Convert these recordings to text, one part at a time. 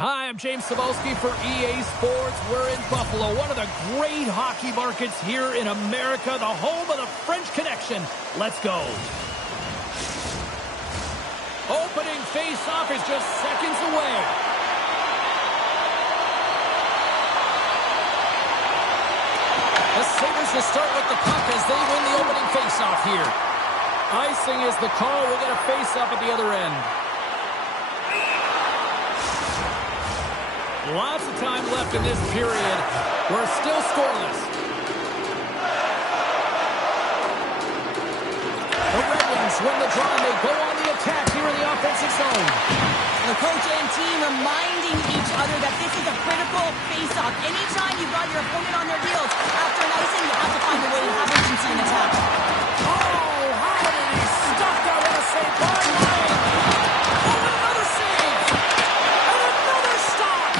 Hi, I'm James Cebulski for EA Sports. We're in Buffalo, one of the great hockey markets here in America, the home of the French Connection. Let's go. Opening face-off is just seconds away. The Sabres will start with the puck as they win the opening face-off here. Icing is the call. We'll get a face-off at the other end. Lots of time left in this period. We're still scoreless. The Red Wings win the draw and they go on the attack here in the offensive zone. The coach and team reminding each other that this is a critical face-off. Anytime you've got your opponent on their heels, after an icing, you have to find a way to have urgency in attack. Oh, how did he stuff that? What a save by Ryan. Oh, another save. And another stop.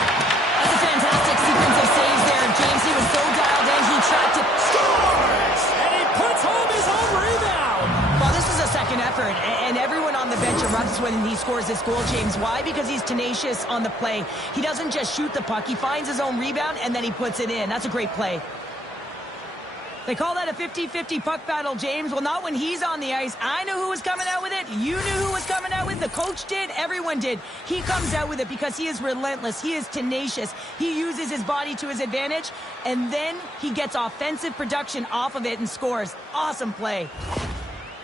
That's a fantastic sequence of saves there, James. He was so dialed in, he tracked it. Scores! And he puts home his own rebound. Well, this was a second effort, and everyone on the bench erupts when he scores this goal, James. Why? Because he's tenacious on the play. He doesn't just shoot the puck. He finds his own rebound, and then he puts it in. That's a great play. They call that a 50-50 puck battle, James. Well, not when he's on the ice. I knew who was coming out with it. You knew who was coming out with it. The coach did. Everyone did. He comes out with it because he is relentless. He is tenacious. He uses his body to his advantage, and then he gets offensive production off of it and scores. Awesome play.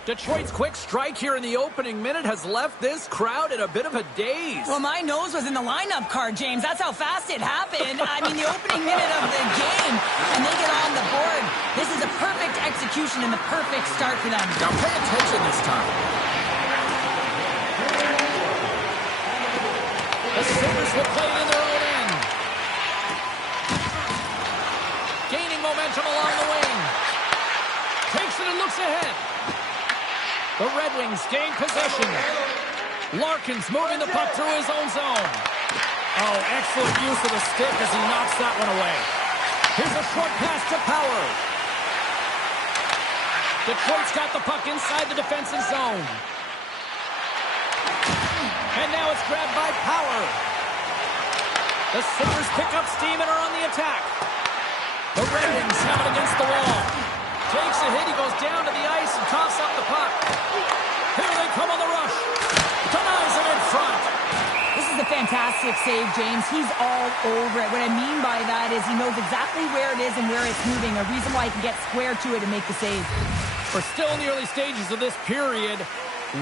Detroit's quick strike here in the opening minute has left this crowd in a bit of a daze. Well, my nose was in the lineup card, James. That's how fast it happened. I mean, the opening minute of the game, and they get on the board. This is a perfect execution and the perfect start for them. Now pay attention this time. The Sabres will play it in their own end. Gaining momentum along the wing. Takes it and looks ahead. The Red Wings gain possession. Larkin's moving the puck through his own zone. Oh, excellent use of the stick as he knocks that one away. Here's a short pass to Power. Detroit's got the puck inside the defensive zone. And now it's grabbed by Power. The Sabres pick up steam and are on the attack. The Red Wings have it against the wall. Takes a hit, he goes down to the ice and toss up the puck. Here they come on the rush. Denies him in front. This is a fantastic save, James. He's all over it. What I mean by that is he knows exactly where it is and where it's moving. A reason why he can get square to it and make the save. We're still in the early stages of this period.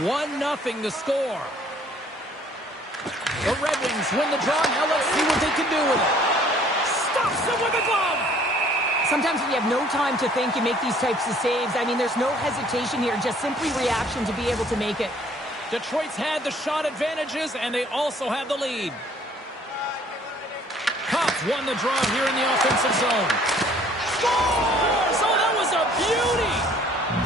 1-0 the score. The Red Wings win the draw. Now let's see what they can do with it. Stops him with a glove. Sometimes when you have no time to think, you make these types of saves. I mean, there's no hesitation here, just simply reaction to be able to make it. Detroit's had the shot advantages, and they also have the lead. Cops won the draw here in the offensive zone. Scores! Oh, that was a beauty!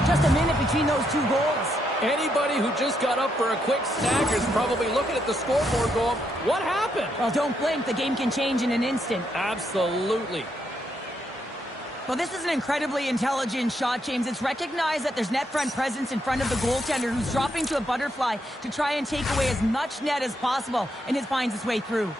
Just a minute between those two goals. Anybody who just got up for a quick snack is probably looking at the scoreboard going, what happened? Well, don't blink. The game can change in an instant. Absolutely. Well, this is an incredibly intelligent shot, James. It's recognized that there's net front presence in front of the goaltender who's dropping to a butterfly to try and take away as much net as possible, and it finds its way through.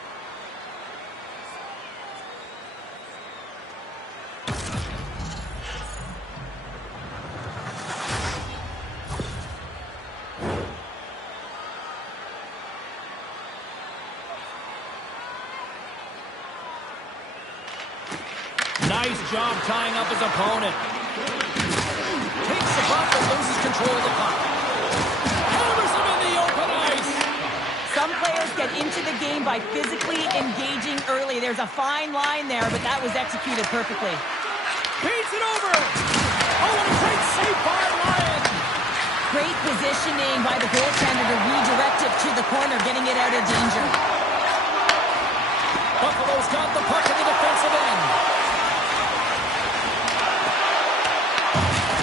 Nice job tying up his opponent. Takes the puck and loses control of the puck. Hammers him in the open ice. Some players get into the game by physically engaging early. There's a fine line there, but that was executed perfectly. Beats it over. Oh, what a great save by Ryan. Great positioning by the goaltender to redirect it to the corner, getting it out of danger. Buffalo's got the puck in the defensive end.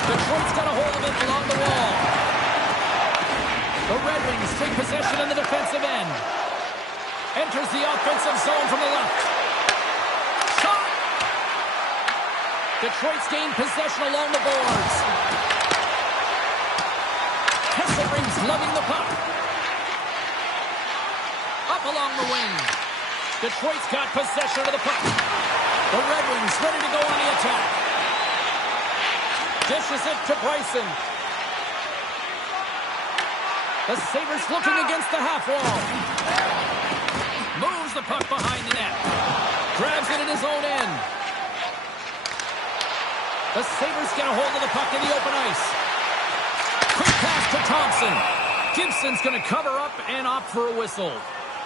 Detroit's got a hold of it along the wall. The Red Wings take possession in the defensive end. Enters the offensive zone from the left. Shot! Detroit's gained possession along the boards. Kesselring's lugging the puck. Up along the wing. Detroit's got possession of the puck. The Red Wings ready to go on the attack. Dishes it to Bryson. The Sabres looking against the half wall. Moves the puck behind the net. Grabs it in his own end. The Sabres get a hold of the puck in the open ice. Quick pass to Thompson. Gibson's going to cover up and opt for a whistle.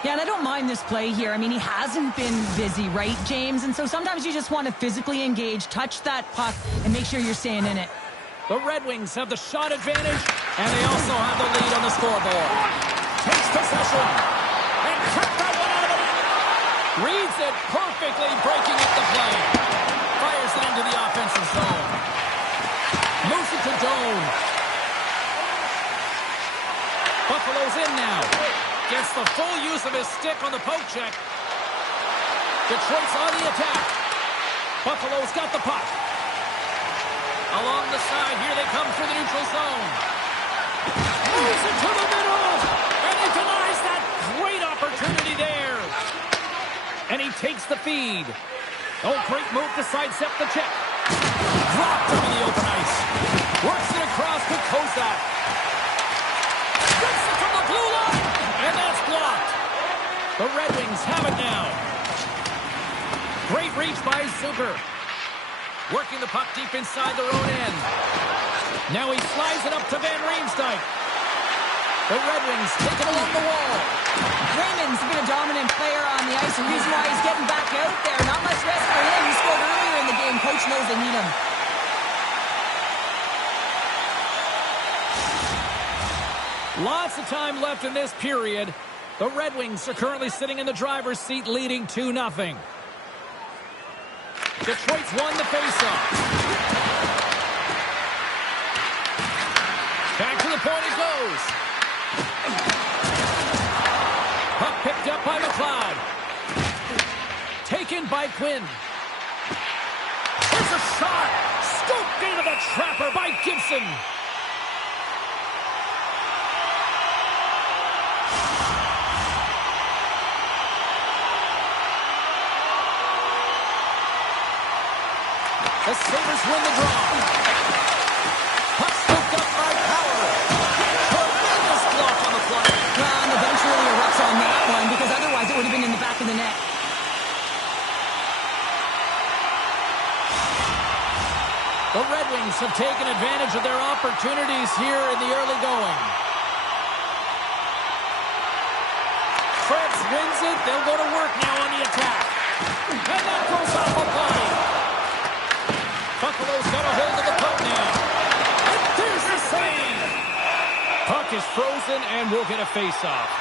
Yeah, and I don't mind this play here. I mean, he hasn't been busy, right, James? And so sometimes you just want to physically engage, touch that puck, and make sure you're staying in it. The Red Wings have the shot advantage, and they also have the lead on the scoreboard. Takes possession, and cut that one out of the net. Reads it perfectly, breaking up the play. Fires it into the offensive zone. Moves it to Doan. Buffalo's in now. Gets the full use of his stick on the poke check. Detroit's on the attack. Buffalo's got the puck. Along the side, here they come through the neutral zone. Moves it to the middle, and he denies that great opportunity there. And he takes the feed. Oh, great move to sidestep the check. Dropped him in the open ice. Works it across to Kozak. Gets it from the blue line, and that's blocked. The Red Wings have it now. Great reach by Zucker. Working the puck deep inside their own end. Now he slides it up to Van Riemsdyk. The Red Wings take it along the wall. Raymond's been a dominant player on the ice. The reason why he's getting back out there, not much rest for him. He scored earlier in the game. Coach knows they need him. Lots of time left in this period. The Red Wings are currently sitting in the driver's seat, leading 2-0. Detroit's won the faceoff. Back to the point it goes. Puck picked up by McLeod. Taken by Quinn. There's a shot. Scooped into the trapper by Gibson. The Sabres win the draw. Puck scooped up by Power. Tremendous block on the play. Well, and eventually erupts on that one, because otherwise it would have been in the back of the net. The Red Wings have taken advantage of their opportunities here in the early going. Fritz wins it. They'll go to work now on the attack. And that goes off a body. Buffalo's got a hold of the puck now. And there's the save. Puck is frozen and we'll get a face-off.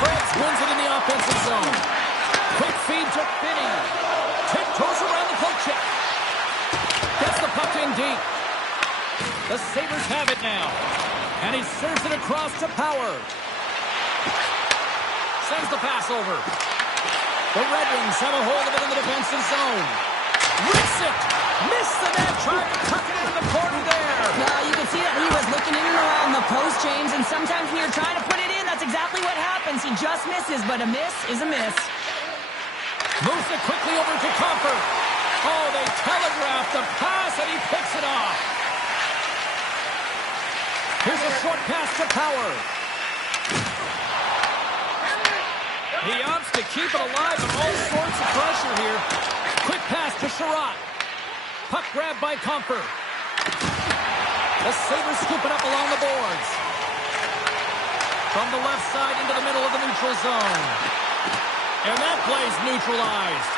Fritz wins it in the offensive zone. Quick feed to Finney. Tiptoes around the poke check. Gets the puck in deep. The Sabres have it now. And he serves it across to Power. Sends the pass over. The Red Wings have a hold of it in the defensive zone. Rips it. Missed the net. Trying to tuck it into the corner there. Now, you can see that he was looking in and around the post, James, and sometimes when you're trying to put it in, that's exactly what happens. He just misses, but a miss is a miss. Moves it quickly over to Comfort. Oh, they telegraphed the pass, and he picks it off. Here's a short pass to Power. He opts to keep it alive with all sorts of pressure here. Quick pass to Sherratt. Puck grab by Comfort. The Sabres scoop it up along the boards. From the left side into the middle of the neutral zone. And that play's neutralized.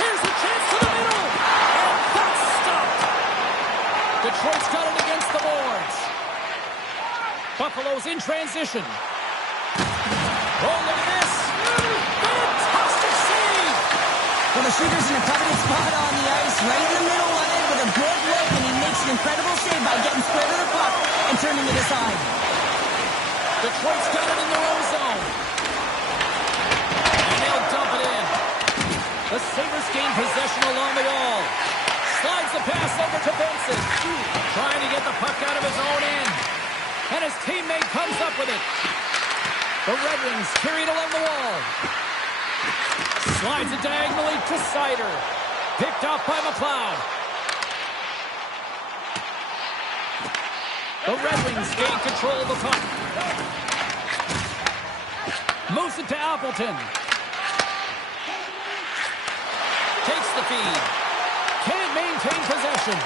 Here's the chance to the middle. And that's stopped. Detroit's got it against the boards. Buffalo's in transition. Oh, look at this. Fantastic save. Well, the shooter's in a coveted spot on the ice, right in the middle of it with a good look, and he makes an incredible save by getting square to the puck and turning it aside. Detroit's got it in their own zone. And they'll dump it in. The Sabres gain possession along the wall. Slides the pass over to Vincent. Trying to get the puck out of his own end. And his teammate comes up with it. The Red Wings carry it along the wall. Slides it diagonally to Sider. Picked off by McLeod. The Red Wings gain control of the puck. Moves it to Appleton. Takes the feed. Can't maintain possession.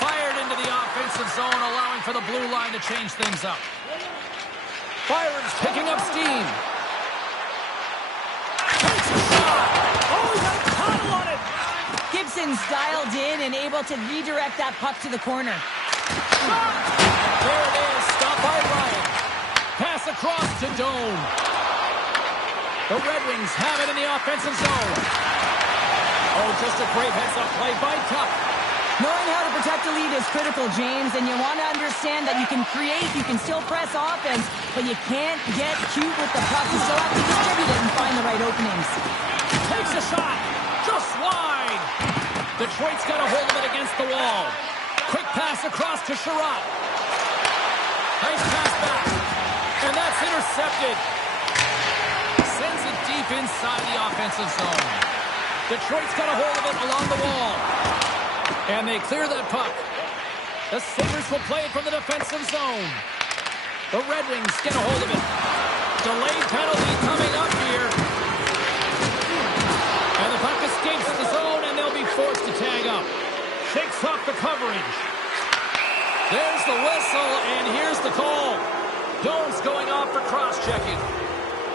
Fired into the offensive zone, allowing for the blue line to change things up. Byron's picking up steam. Takes a shot. Oh, he got a tunnel on it. Gibson's dialed in and able to redirect that puck to the corner. Shot. There it is. Stopped by Ryan. Pass across to Doan. The Red Wings have it in the offensive zone. Oh, just a great heads-up play by Tuck. Knowing how to protect a lead is critical, James, and you want to understand that you can create, you can still press offense, but you can't get cute with the puck. You still have to distribute it and find the right openings. Takes a shot. Just wide. Detroit's got a hold of it against the wall. Quick pass across to Sherratt. Nice pass back. And that's intercepted. Sends it deep inside the offensive zone. Detroit's got a hold of it along the wall. And they clear that puck. The Sabres will play it from the defensive zone. The Red Wings get a hold of it. Delayed penalty coming up here. And the puck escapes the zone, and they'll be forced to tag up. Shakes off the coverage. There's the whistle, and here's the call. Doan's going off for cross-checking.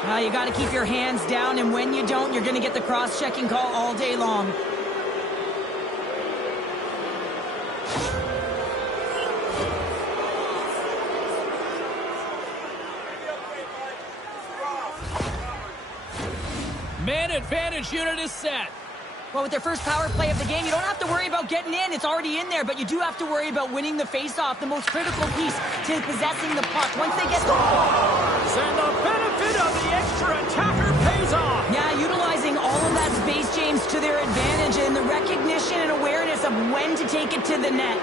You got to keep your hands down, and when you don't, you're going to get the cross-checking call all day long. Man advantage unit is set. Well, with their first power play of the game, you don't have to worry about getting in. It's already in there, but you do have to worry about winning the face-off, the most critical piece to possessing the puck. Once they get the and the benefit of the extra attacker pays off. Yeah, utilizing all of that space, James, to their advantage and the recognition and awareness of when to take it to the net.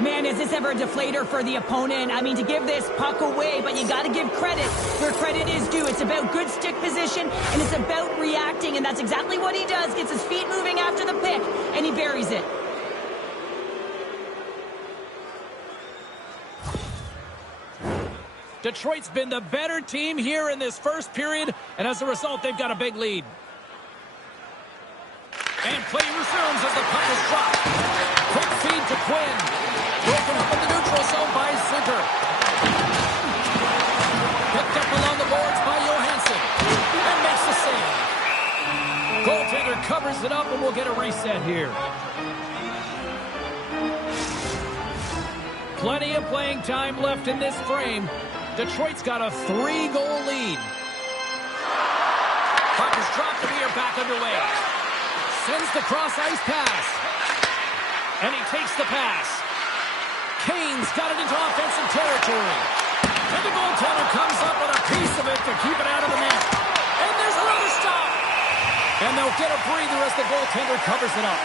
Man, is this ever a deflator for the opponent? I mean, to give this puck away, but you got to give credit where credit is due. It's about good stick position, and it's about reacting, and that's exactly what he does. Gets his feet moving after the pick, and he buries it. Detroit's been the better team here in this first period, and as a result, they've got a big lead. And play resumes as the puck is dropped. Quick feed to Quinn. Broken up in the neutral zone by Zucker. Picked up along the boards by Johansson. And makes the save. Goaltender covers it up, and we'll get a reset here. Plenty of playing time left in this frame. Detroit's got a 3-goal lead. Puck is dropped, and we are back underway. Sends the cross-ice pass. And he takes the pass. Kane's got it into offensive territory. And the goaltender comes up with a piece of it to keep it out of the net. And there's another stop. And they'll get a breather as the goaltender covers it up.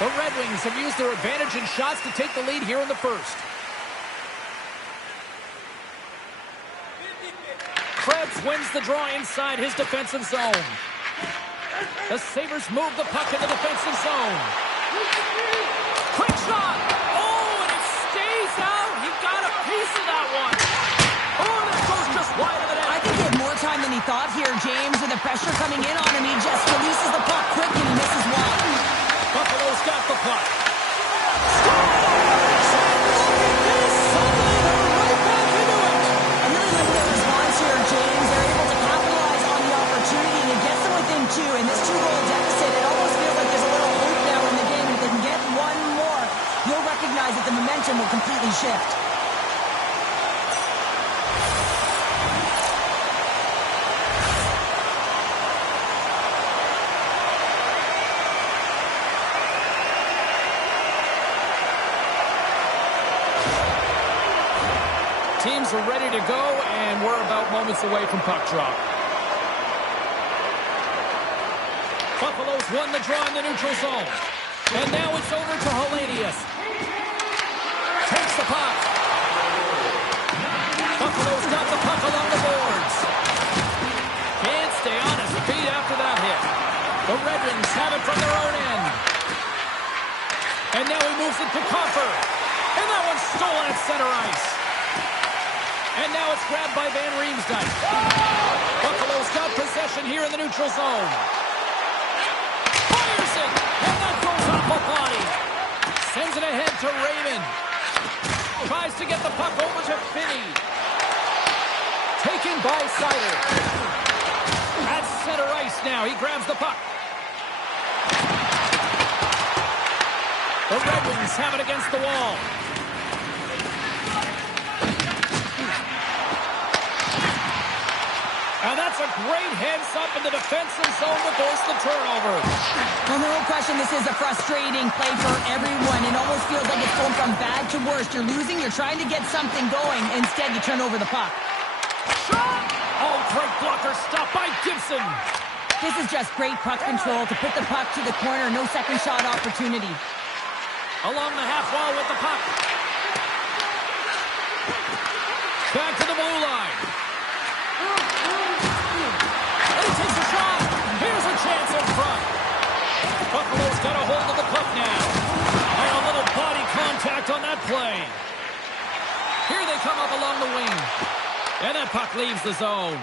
The Red Wings have used their advantage in shots to take the lead here in the first. Krebs wins the draw inside his defensive zone. The Sabres move the puck in the defensive zone. Quick shot! Oh, and it stays out! He got a piece of that one. Oh, that goes just wide of the net. I think he had more time than he thought here, James. With the pressure coming in on him, he just releases the puck quick and he misses wide. Buffalo's got the puck. And this 2-goal deficit, it almost feels like there's a little hope now in the game. If they can get one more, you'll recognize that the momentum will completely shift. Teams are ready to go, and we're about moments away from puck drop. Buffalo's won the draw in the neutral zone. And now it's over to Hellenius. Takes the puck. Buffalo's got the puck along the boards. Can't stay on his feet after that hit. The Red Wings have it from their own end. And now he moves it to Comfort. And that one's stolen at center ice. And now it's grabbed by Van Riemsdyk. Buffalo's got possession here in the neutral zone. Fires it! And that goes off a body. Sends it ahead to Raymond. Tries to get the puck over to Finney. Taken by Seider. At center ice now. He grabs the puck. The Red Wings have it against the wall. And that's a great heads-up in the defensive zone to force the turnover. Well, no question, this is a frustrating play for everyone. It almost feels like it's going from bad to worse. You're losing, you're trying to get something going. Instead, you turn over the puck. Shot! Oh, great blocker stop by Gibson. This is just great puck control to put the puck to the corner. No second shot opportunity. Along the half wall with the puck. Back to the blue line. And he takes a shot. Here's a chance in front. Buffalo's got a hold of the puck now. And a little body contact on that play. Here they come up along the wing. And that puck leaves the zone.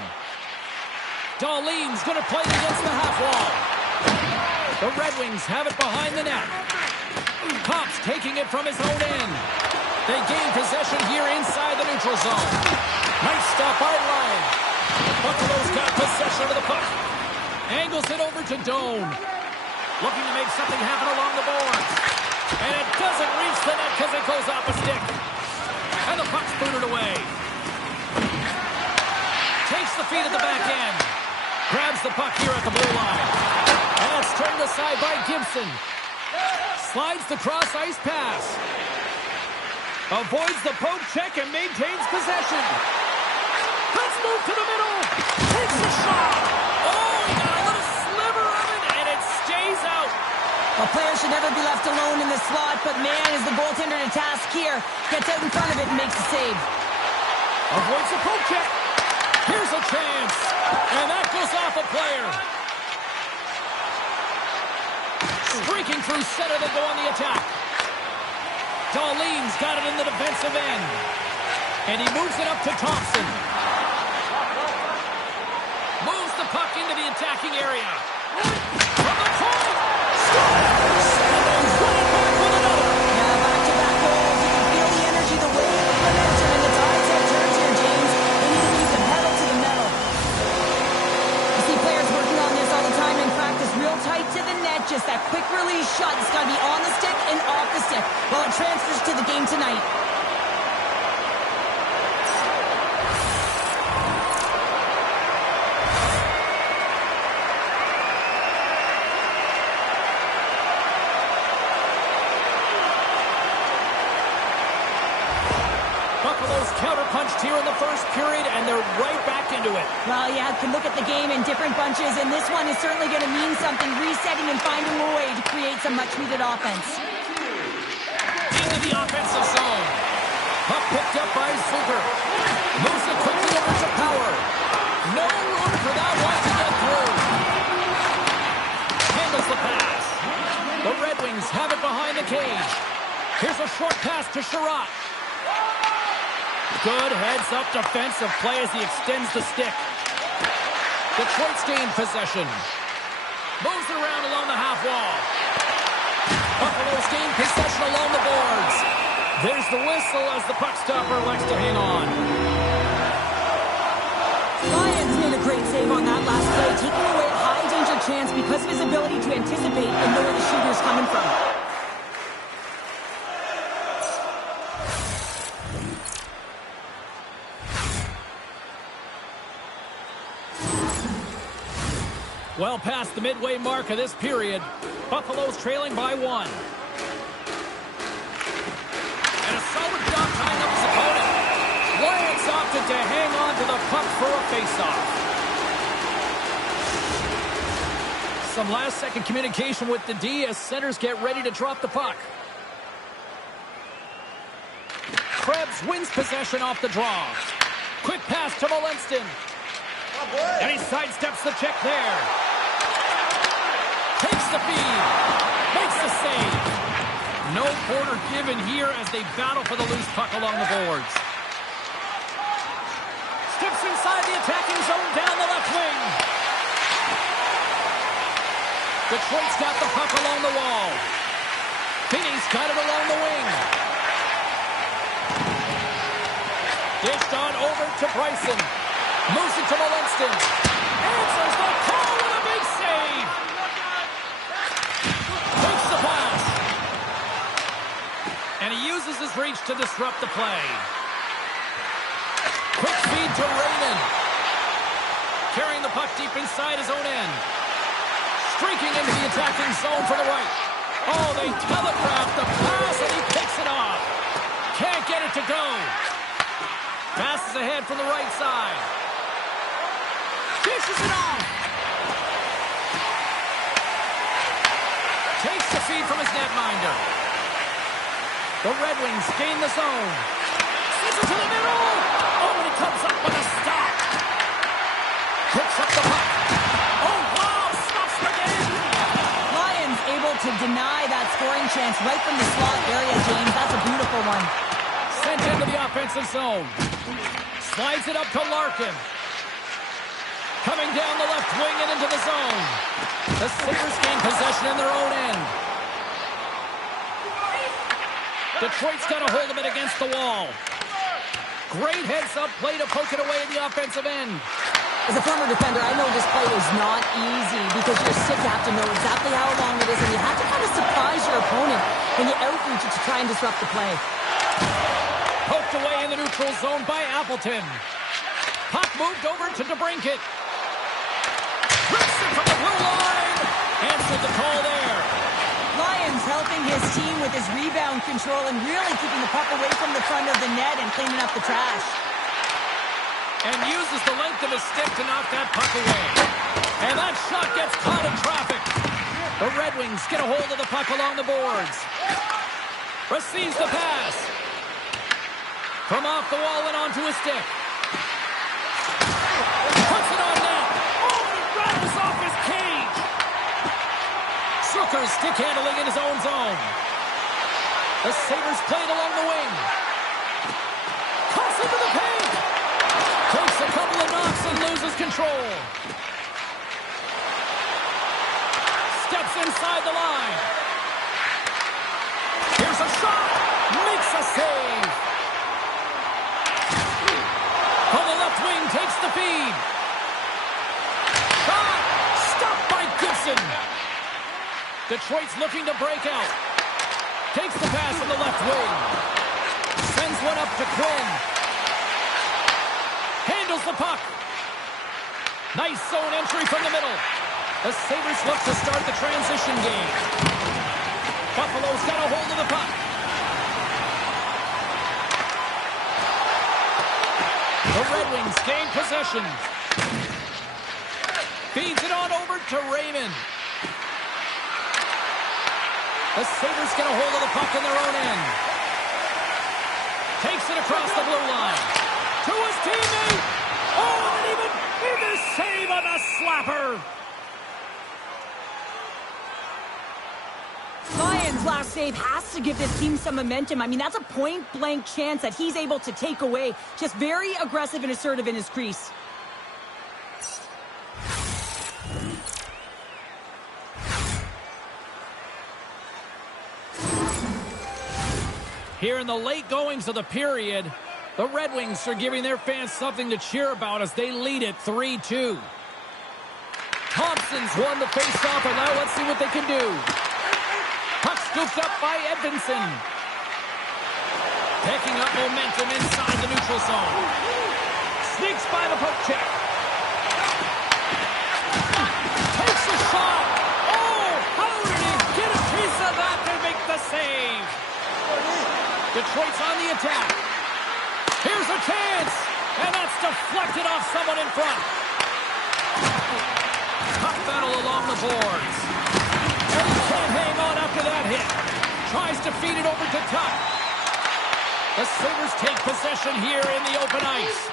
Dahlin's going to play it against the half wall. The Red Wings have it behind the net. Cops taking it from his own end. They gain possession here inside the neutral zone. Nice stop by Ryan. Buffalo's got possession of the puck. Angles it over to Doan. Looking to make something happen along the boards. And it doesn't reach the net because it goes off a stick. And the puck's booted away. Takes the feed at the back end. Grabs the puck here at the blue line. And that's turned aside by Gibson. Slides the cross-ice pass. Avoids the poke check and maintains possession. Let's move to the middle. Takes a shot. Oh, he got a little sliver of it, and it stays out. A player should never be left alone in the slot, but man, is the goaltender to task here. Gets out in front of it and makes a save. Avoids the poke check. Here's a chance. And that goes off a player. Streaking through center, they go on the attack. Dahlin's got it in the defensive end. And he moves it up to Thompson. Moves the puck into the attacking area. From the point. Scores! And they run it back with another. Yeah, back-to-back goals. You can feel the energy, the wave, the momentum, and the tides have turned here, James. They need to use the pedal to the metal. You see players working on this all the time in practice. Real tight to the net. Just that quick release shot. It's got to be on the stick and off the stick. Well, it transfers to the game tonight. Buffalo's counterpunched here in the first period, and they're right back into it. Well, yeah, can look at the game in different bunches, and this one is certainly going to mean something, resetting and finding a way to create some much-needed offense. Into the offensive zone. Puck picked up by Zucker. Moves it quickly over to Power. No room for that one to get through. Handles the pass. The Red Wings have it behind the cage. Here's a short pass to Sherratt. Good heads-up defensive play as he extends the stick. Detroit's gained possession. Moves it around along the half wall. Buffalo's gained possession along the boards. There's the whistle as the puck stopper likes to hang on. Lyons made a great save on that last play, taking away a high-danger chance because of his ability to anticipate and know where the shooter's coming from. Well past the midway mark of this period, Buffalo's trailing by 1. And a solid job tying up his opponent. Lyons opted to hang on to the puck for a faceoff. Some last-second communication with the D as centers get ready to drop the puck. Krebs wins possession off the draw. Quick pass to Molenston. And he sidesteps the check there. Takes the feed. Makes the save. No quarter given here as they battle for the loose puck along the boards. Steps inside the attacking zone down the left wing. Detroit's got the puck along the wall. Finney's got it along the wing. Dished on over to Bryson. Moves it to Molenston. Answers the call with a big save. Takes the pass. And he uses his reach to disrupt the play. Quick feed to Raymond. Carrying the puck deep inside his own end. Streaking into the attacking zone for the right. Oh, they telegraph the pass and he picks it off. Can't get it to go. Passes ahead from the right side. Dishes it off. Takes the feed from his netminder. The Red Wings gain the zone. Sends it to the middle. Oh, and he comes up with a stop. Picks up the puck. Oh, wow, stops again. Lions able to deny that scoring chance right from the slot area, James. That's a beautiful one. Sent into the offensive zone. Slides it up to Larkin. Coming down the left wing and into the zone. The Sabres gain possession in their own end. Detroit's got a hold of it against the wall. Great heads-up play to poke it away at the offensive end. As a former defender, I know this play is not easy because you're sick. You have to know exactly how long it is, and you have to kind of surprise your opponent when you outreach it to try and disrupt the play. Poked away in the neutral zone by Appleton. Puck moved over to DeBrincat. Rips it from the blue line. Answered the call there. Lions helping his team with his rebound control and really keeping the puck away from the front of the net and cleaning up the trash. And uses the length of his stick to knock that puck away. And that shot gets caught in traffic. The Red Wings get a hold of the puck along the boards. Receives the pass. From off the wall and onto his stick. Puts it on net. Oh, he rattles off his cage. Zucker's stick handling in his own zone. The Sabres played along the wing. Cuts into the paint. Takes a couple of knocks and loses control. Steps inside the line. Here's a shot. Makes a save. On the left wing, takes the feed. Shot! Stopped by Gibson. Detroit's looking to break out. Takes the pass on the left wing. Sends one up to Quinn. Handles the puck. Nice zone entry from the middle. The Sabres look to start the transition game. Buffalo's got a hold of the puck. The Red Wings gain possession. Feeds it on over to Raymond. The Sabres get a hold of the puck in their own end. Takes it across the blue line. To his teammate. Oh, and even bigger save on the slapper. Lions' last save has to give this team some momentum. I mean, that's a point-blank chance that he's able to take away. Just very aggressive and assertive in his crease. Here in the late goings of the period, the Red Wings are giving their fans something to cheer about as they lead it 3-2. Thompson's won the face-off, and now let's see what they can do. Puck scooped up by Edvinsson. Picking up momentum inside the neutral zone. Sneaks by the poke check. Takes a shot. Oh, how did he get a piece of that to make the save? Detroit's on the attack. Here's a chance. And that's deflected off someone in front. Puck battle along the boards. And he can't hang on after that hit. Tries to feed it over to Tuck. The Sabres take possession here in the open ice.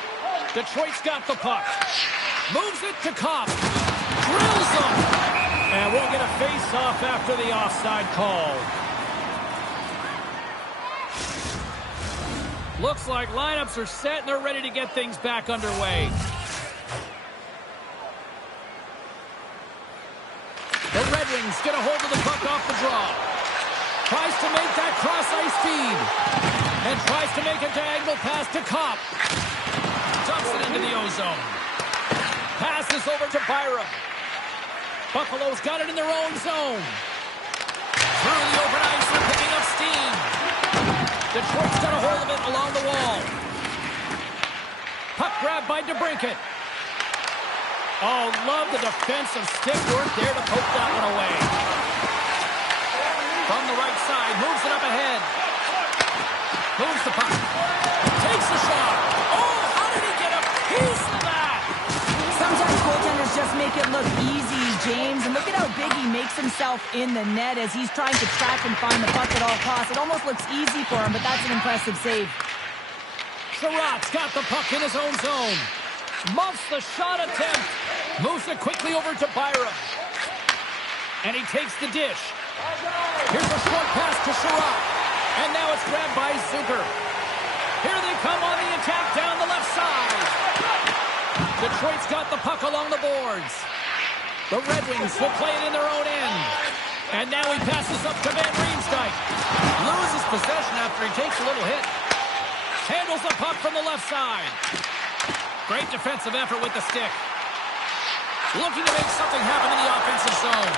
Detroit's got the puck. Moves it to Kopp. Drills him. And we'll get a face-off after the offside call. Looks like lineups are set and they're ready to get things back underway. The Red Wings get a hold of the puck off the draw. Tries to make that cross-ice feed. And tries to make a diagonal pass to Kopp. Dumps it into the O-zone. Passes over to Byram. Buffalo's got it in their own zone. Through the open ice, they're picking up steam. Detroit's got a hold of it along the wall. Puck grab by DeBrincat. Oh, love the defensive stick work there to poke that one away. From the right side, moves it up ahead. Moves the puck. Takes the shot. Oh, how did he get a piece of that? Sometimes goaltenders just make it look easy, James. And look at how big he makes himself in the net as he's trying to track and find the puck at all costs. It almost looks easy for him, but that's an impressive save. Sherratt's got the puck in his own zone. Muffs the shot attempt. Moves it quickly over to Byram. And he takes the dish. Here's a short pass to Sherratt. And now it's grabbed by Zucker. Here they come on the attack down the left side. Detroit's got the puck along the boards. The Red Wings will play it in their own end. And now he passes up to Van Riemsdyk. Loses possession after he takes a little hit. Handles the puck from the left side. Great defensive effort with the stick. Looking to make something happen in the offensive zone.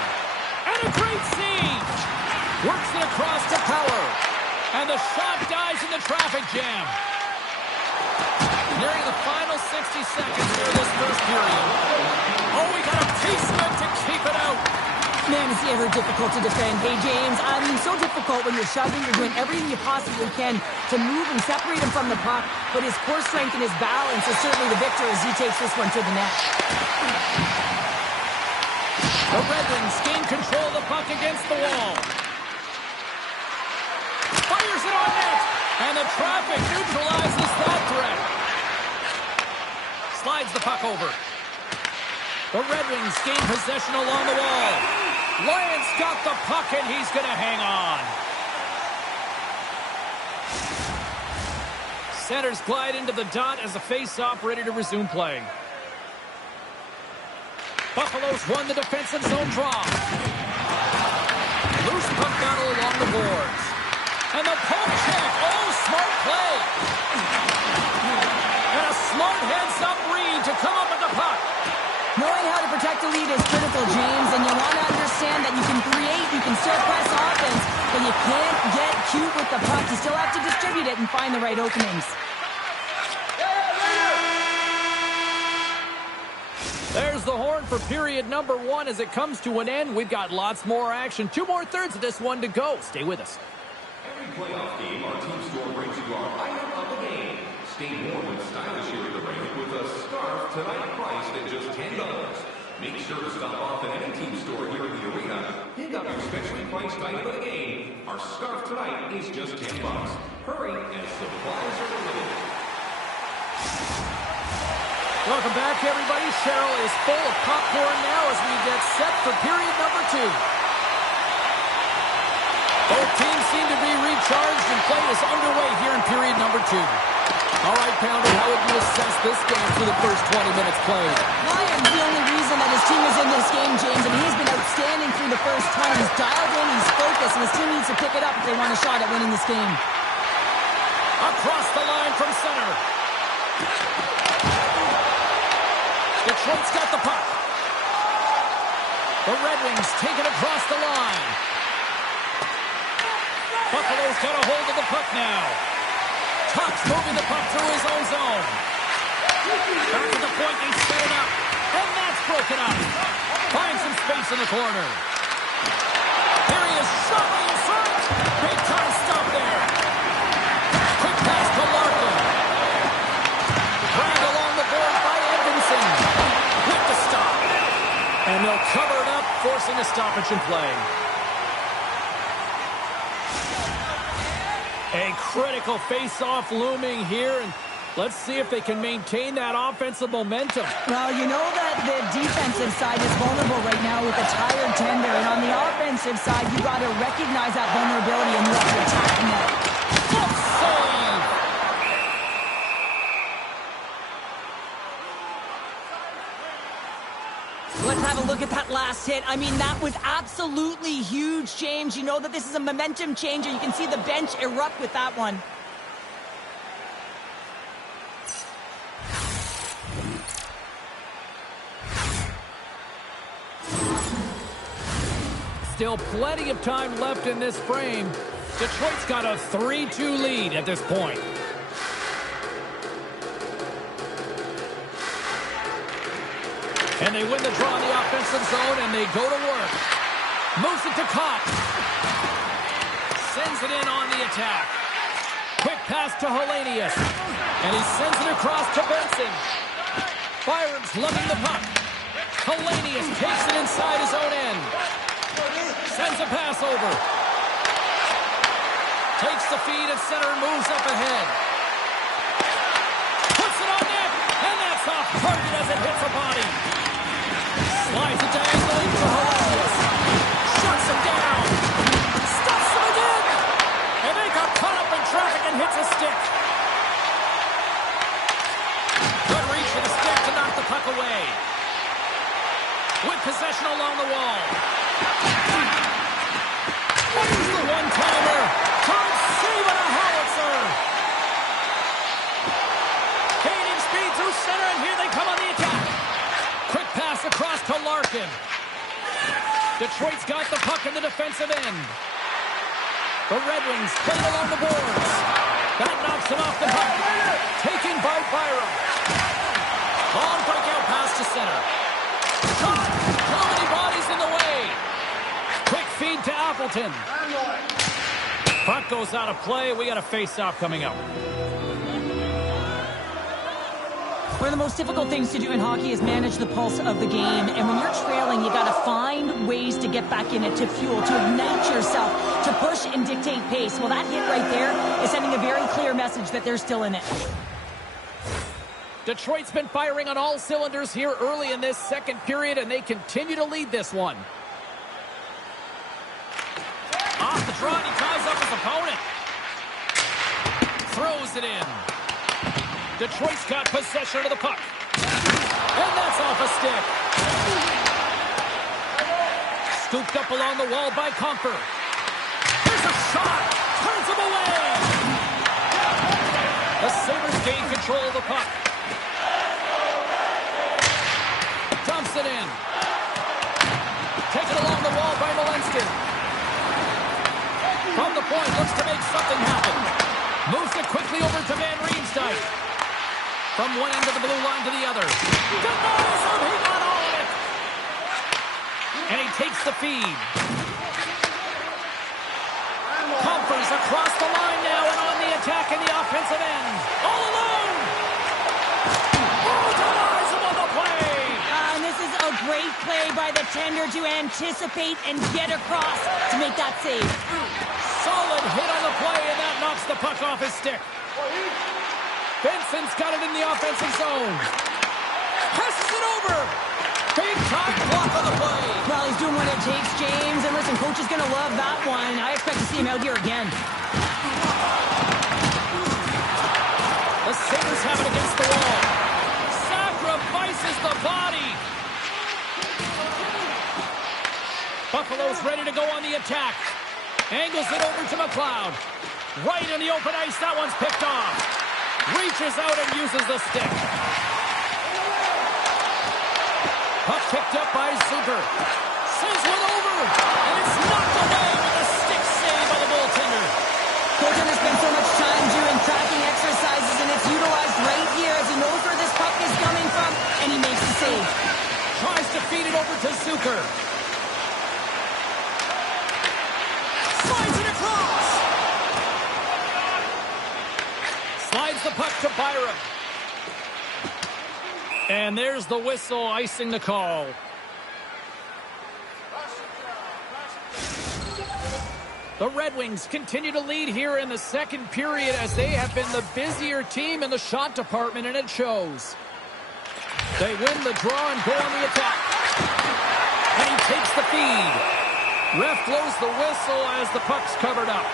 And a great siege. Works it across to Power. And the shot dies in the traffic jam. Nearing the final 60 seconds here this first period. Oh, we got a piece of it to keep it out. Man, is he ever difficult to defend. Hey, James, I mean, so difficult when you're shoving. You're doing everything you possibly can to move and separate him from the puck. But his core strength and his balance is certainly the victor as he takes this one to the net. The Red Wings gain control of the puck against the wall. Fires it on net. And the traffic neutralizes that threat. Slides the puck over. The Red Wings gain possession along the wall. Lyon's got the puck and he's going to hang on. Centers glide into the dot as a face-off ready to resume play. Buffalo's won the defensive zone draw. Loose puck battle along the boards. And the poke check. Oh, smart play. And a smart heads-up read to come up with the puck. Knowing how to protect the lead is critical, James, and you want to understand that you can create, you can still press offense, but you can't get cute with the puck. You still have to distribute it and find the right openings. There's the horn for period number 1 as it comes to an end. We've got lots more action. 2 more thirds of this one to go. Stay with us. Every playoff game, our team store brings you our item of the game. Stay warm and stylish here at the rink with a scarf tonight priced at just $10. Make sure to stop off at any team store here in the arena. Pick up your specially priced item of the game. Our scarf tonight is just $10. Hurry, as supplies are limited. Welcome back, everybody. Cheryl is full of popcorn now as we get set for period number 2. Both teams seem to be recharged and play is underway here in period number 2. All right, Pounder, how would you assess this game through the first 20 minutes played? Lyon's the only reason that his team is in this game, James, and he's been outstanding through the first 20. He's dialed in, he's focused, and his team needs to pick it up if they want a shot at winning this game. Across the line from center. Detroit's got the puck. The Red Wings take it across the line. Buffalo's got a hold of the puck now. Tuck's moving the puck through his own zone. Back at the point, they set it up. And that's broken up. Finds some space in the corner. Here he is, shot in front. Big time stop there. Quick pass to Larkin. Dragged along the board by Edmondson. With the stop. And they'll cover stoppage in play. A critical face-off looming here, and let's see if they can maintain that offensive momentum. Well, you know that the defensive side is vulnerable right now with a tired tender, and on the offensive side, you got to recognize that vulnerability and you have to attack the net. Good save! Let's have a look at that last hit. I mean, that was absolutely huge, James. You know that this is a momentum changer. You can see the bench erupt with that one. Still plenty of time left in this frame. Detroit's got a 3-2 lead at this point. And they win the draw in the offensive zone, and they go to work. Moves it to Kopp. Sends it in on the attack. Quick pass to Hellenius. And he sends it across to Benson. Byram's lugging the puck. Hellenius takes it inside his own end. Sends a pass over. Takes the feed at center and moves up ahead. Puts it on net, and that's off target as it hits a body. Slides it diagonally to Hellenius. Shuts him down. Stuffs him again. And they got caught up in traffic and hits a stick. Good reach for the stick to knock the puck away. With possession along the wall. Here's the one-timer. Turns save on a howitzer. Gaining speed through center, and here they come on the attack. Quick pass across to Larkin. Detroit's got the puck in the defensive end. The Red Wings play along the boards. That knocks it off the puck. Taken by Byram. Long breakout pass to center. Shot! Too many bodies in the way. Quick feed to Appleton. Puck goes out of play. We got a face-off coming up. One of the most difficult things to do in hockey is manage the pulse of the game. And when you're trailing, you got to find ways to get back in it, to fuel, to ignite yourself, to push and dictate pace. Well, that hit right there is sending a very clear message that they're still in it. Detroit's been firing on all cylinders here early in this second period, and they continue to lead this one. Off the draw, and he ties up his opponent. Throws it in. Detroit's got possession of the puck. And that's off a stick. Scooped up along the wall by Comfer. There's a shot. Turns him away. The Sabres gain control of the puck. Dumps it in. Taken along the wall by Malinsky. From the point, looks to make something happen. Moves it quickly over to Van Riemsdyk. From one end of the blue line to the other. Denies him, he got all of it. And he takes the feed. Comfers across the line now and on the attack in the offensive end. All alone. Oh, denies him on the play. And this is a great play by the tender to anticipate and get across to make that save. Solid hit on the play, and that knocks the puck off his stick. Benson's got it in the offensive zone. Passes it over. Big time block on the play. Well, he's doing what it takes, James. And listen, coach is going to love that one. I expect to see him out here again. The Sabres have it against the wall. Sacrifices the body. Buffalo's ready to go on the attack. Angles it over to McLeod. Right in the open ice. That one's picked off. Reaches out and uses the stick. Puck picked up by Zucker. Sends one over. And it's knocked away with a stick save by the goaltender. Goaltender spent so much time doing tracking exercises, and it's utilized right here as he knows where this puck is coming from, and he makes the save. Tries to feed it over to Zucker. Slides it across. Slides the puck to Byram. And there's the whistle icing the call. The Red Wings continue to lead here in the second period as they have been the busier team in the shot department, and it shows. They win the draw and go on the attack. And he takes the feed. Ref blows the whistle as the puck's covered up.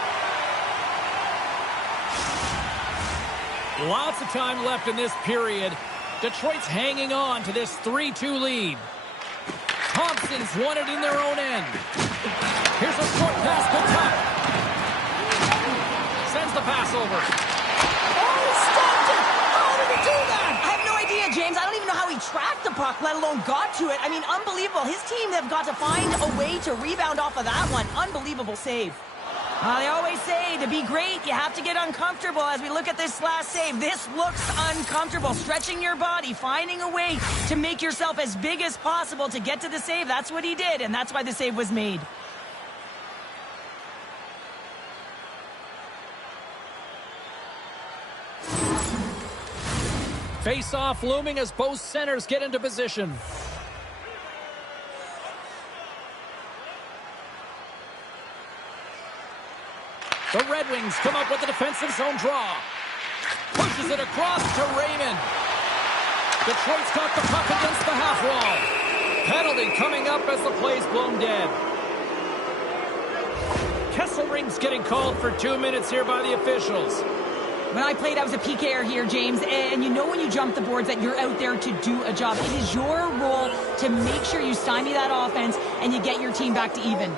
Lots of time left in this period. Detroit's hanging on to this 3-2 lead. Thompson's won it in their own end. Here's a short pass to Tuck. Sends the pass over. Oh, he stopped it! How did he do that? I have no idea, James. I don't even know how he tracked the puck, let alone got to it. I mean, unbelievable. His team have got to find a way to rebound off of that one. Unbelievable save. They always say to be great, you have to get uncomfortable. As we look at this last save, this looks uncomfortable. Stretching your body, finding a way to make yourself as big as possible to get to the save. That's what he did, and that's why the save was made. Face-off looming as both centers get into position. The Red Wings come up with a defensive zone draw. Pushes it across to Raymond. Detroit's got the puck against the half wall. Penalty coming up as the play's blown dead. Kesselring's getting called for 2 minutes here by the officials. When I played, I was a PKer here, James, and you know when you jump the boards that you're out there to do a job. It is your role to make sure you stymie that offense and you get your team back to even.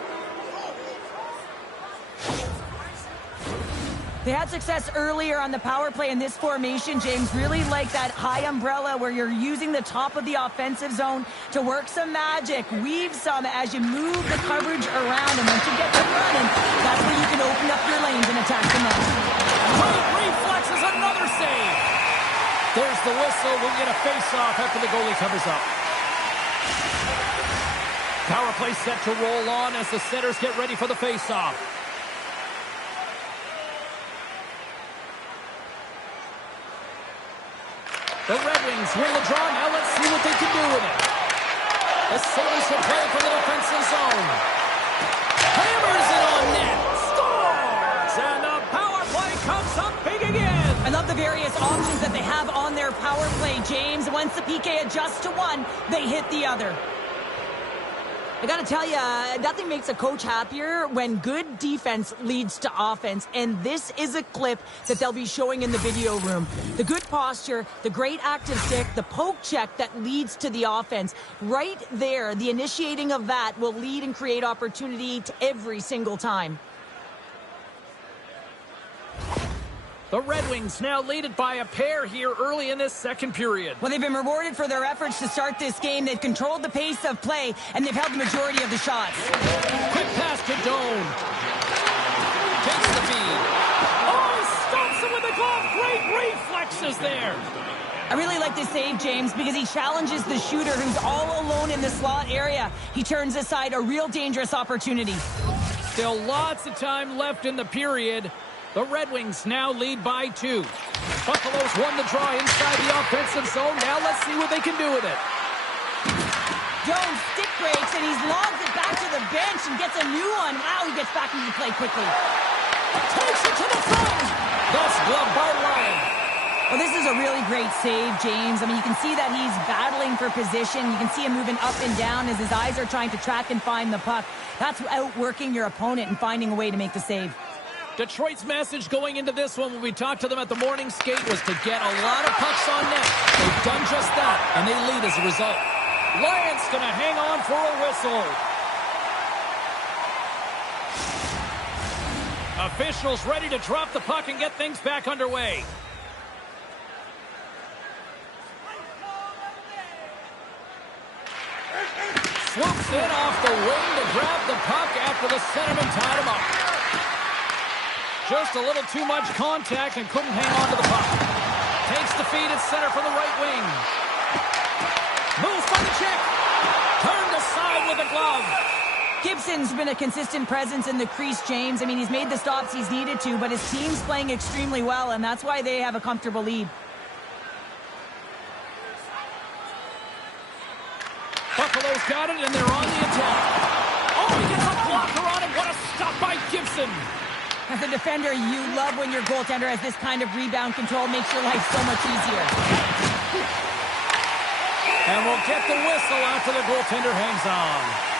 They had success earlier on the power play in this formation, James. Really like that high umbrella where you're using the top of the offensive zone to work some magic, weave some as you move the coverage around. And once you get them running, that's where you can open up your lanes and attack the net. Great reflexes, another save. There's the whistle. We'll get a face-off after the goalie covers up. Power play set to roll on as the setters get ready for the face-off. The Red Wings win the draw. Now let's see what they can do with it. The Sabres will play from the defensive zone. Hammers it on net. Scores! And the power play comes up big again. I love the various options that they have on their power play, James. Once the PK adjusts to one, they hit the other. I gotta tell you, nothing makes a coach happier when good defense leads to offense, and this is a clip that they'll be showing in the video room. The good posture, the great active stick, the poke check that leads to the offense. Right there, the initiating of that will lead and create opportunity to every single time. The Red Wings now lead it by a pair here early in this second period. Well, they've been rewarded for their efforts to start this game. They've controlled the pace of play, and they've held the majority of the shots. Quick pass to Doan. Takes the feed. Oh, stops him with a glove. Great reflexes there. I really like this save, James, because he challenges the shooter who's all alone in the slot area. He turns aside a real dangerous opportunity. Still lots of time left in the period. The Red Wings now lead by 2. Buffalo's won the draw inside the offensive zone. Now let's see what they can do with it. Jones stick breaks, and he's logged it back to the bench and gets a new one. Wow, he gets back into the play quickly. Takes it to the front. That's gloved by Ryan. Well, this is a really great save, James. I mean, you can see that he's battling for position. You can see him moving up and down as his eyes are trying to track and find the puck. That's outworking your opponent and finding a way to make the save. Detroit's message going into this one when we talked to them at the morning skate was to get a lot of pucks on net. They've done just that, and they lead as a result. Lions going to hang on for a whistle. Officials ready to drop the puck and get things back underway. Swoops in off the wing to grab the puck after the centerman tied him up. Just a little too much contact and couldn't hang on to the puck. Takes the feed at center from the right wing. Moves by the check. Turned aside with a glove. Gibson's been a consistent presence in the crease, James. I mean, he's made the stops he's needed to, but his team's playing extremely well, and that's why they have a comfortable lead. Buffalo's got it, and they're on the attack. Oh, he gets a blocker on him. What a stop by Gibson. Thompson. As a defender, you love when your goaltender has this kind of rebound control. Makes your life so much easier. And we'll get the whistle after the goaltender hangs on.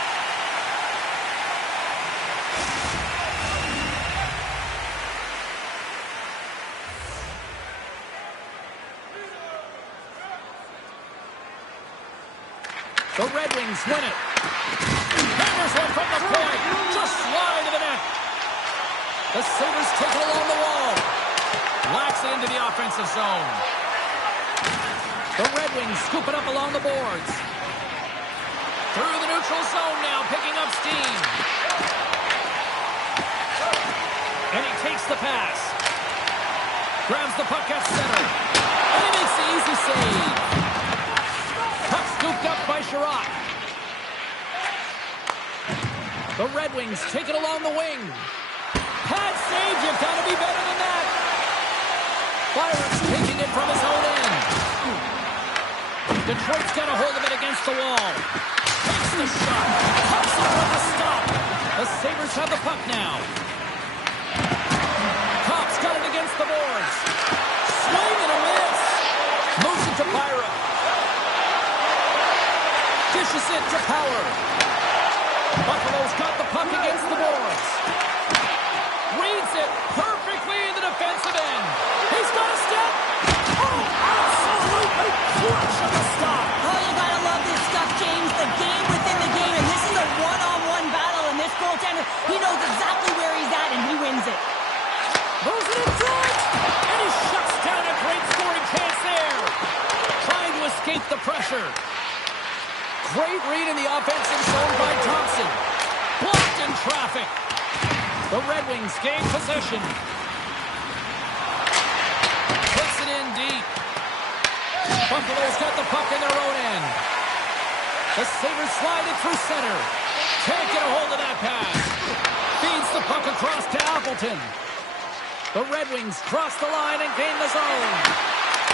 The Red Wings win it. Hammers one from the point. Just slide to the net. The Sabres take it along the wall. Lacks it into the offensive zone. The Red Wings scoop it up along the boards. Through the neutral zone now, picking up steam. And he takes the pass. Grabs the puck at center. And he makes the easy save. Puck scooped up by Sherratt. The Red Wings take it along the wing. Pad save, you've got to be better than that. Byron's taking it from his own end. Detroit's got a hold of it against the wall. Takes the shot. Pucks it with a stop. The Sabres have the puck now. Cops got it against the boards. Swing and a miss. Moves it to Byron. Dishes it to Power. Buffalo's got the puck against the boards. Reads it perfectly in the defensive end. He's got a step. Oh, absolutely clutch of the stop. Oh, you gotta love this stuff, James. The game within the game, and this is a one-on-one battle, and this goaltender, he knows exactly where he's at, and he wins it. Throws it in front, and he shuts down a great scoring chance there. Trying to escape the pressure. Great read in the offensive zone by Thompson. Blocked in traffic. The Red Wings gain possession. Puts it in deep. Buffalo's got the puck in their own end. The Sabres slide it through center. Can't get a hold of that pass. Feeds the puck across to Appleton. The Red Wings cross the line and gain the zone.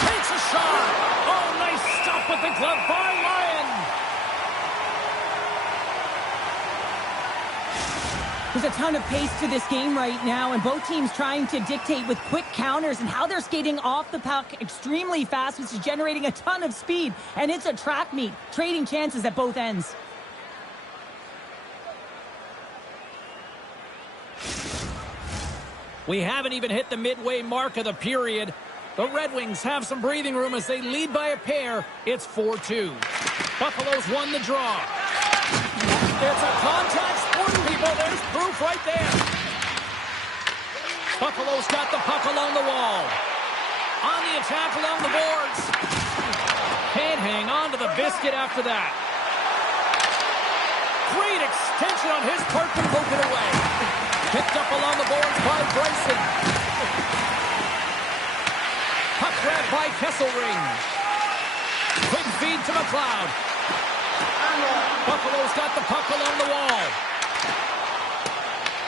Takes a shot. Oh, nice stop with the glove by Lyon. There's a ton of pace to this game right now, and both teams trying to dictate with quick counters and how they're skating off the puck extremely fast, which is generating a ton of speed. And it's a track meet, trading chances at both ends. We haven't even hit the midway mark of the period. The Red Wings have some breathing room as they lead by a pair. It's 4-2. Buffalo's won the draw. It's a contact sport, people. There's proof right there. Buffalo's got the puck along the wall. On the attack along the boards. Can't hang on to the biscuit after that. Great extension on his part to poke it away. Picked up along the boards by Bryson. Puck grab by Kesselring. Quick feed to McLeod. Buffalo's got the puck along the wall.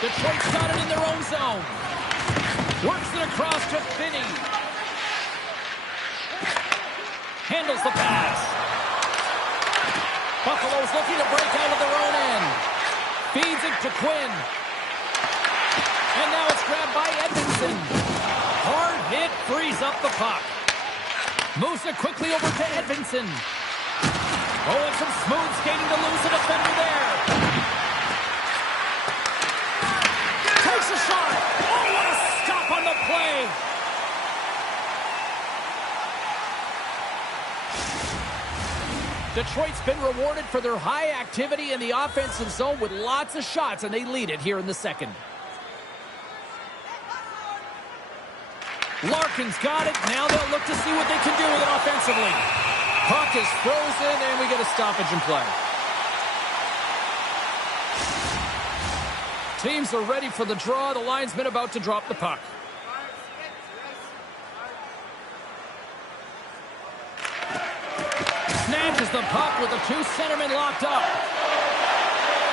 Detroit's got it in their own zone. Works it across to Finney. Handles the pass. Buffalo's looking to break out of their own end. Feeds it to Quinn. And now it's grabbed by Edmondson. Hard hit frees up the puck. Moves it quickly over to Edmondson. Oh, and some smooth skating to lose a defender there. Takes a shot. Oh, what a stop on the play. Detroit's been rewarded for their high activity in the offensive zone with lots of shots, and they lead it here in the second. Larkin's got it. Now they'll look to see what they can do with it offensively. Puck is frozen, and we get a stoppage in play. Teams are ready for the draw. The linesman about to drop the puck. Snatches the puck with the two centermen locked up.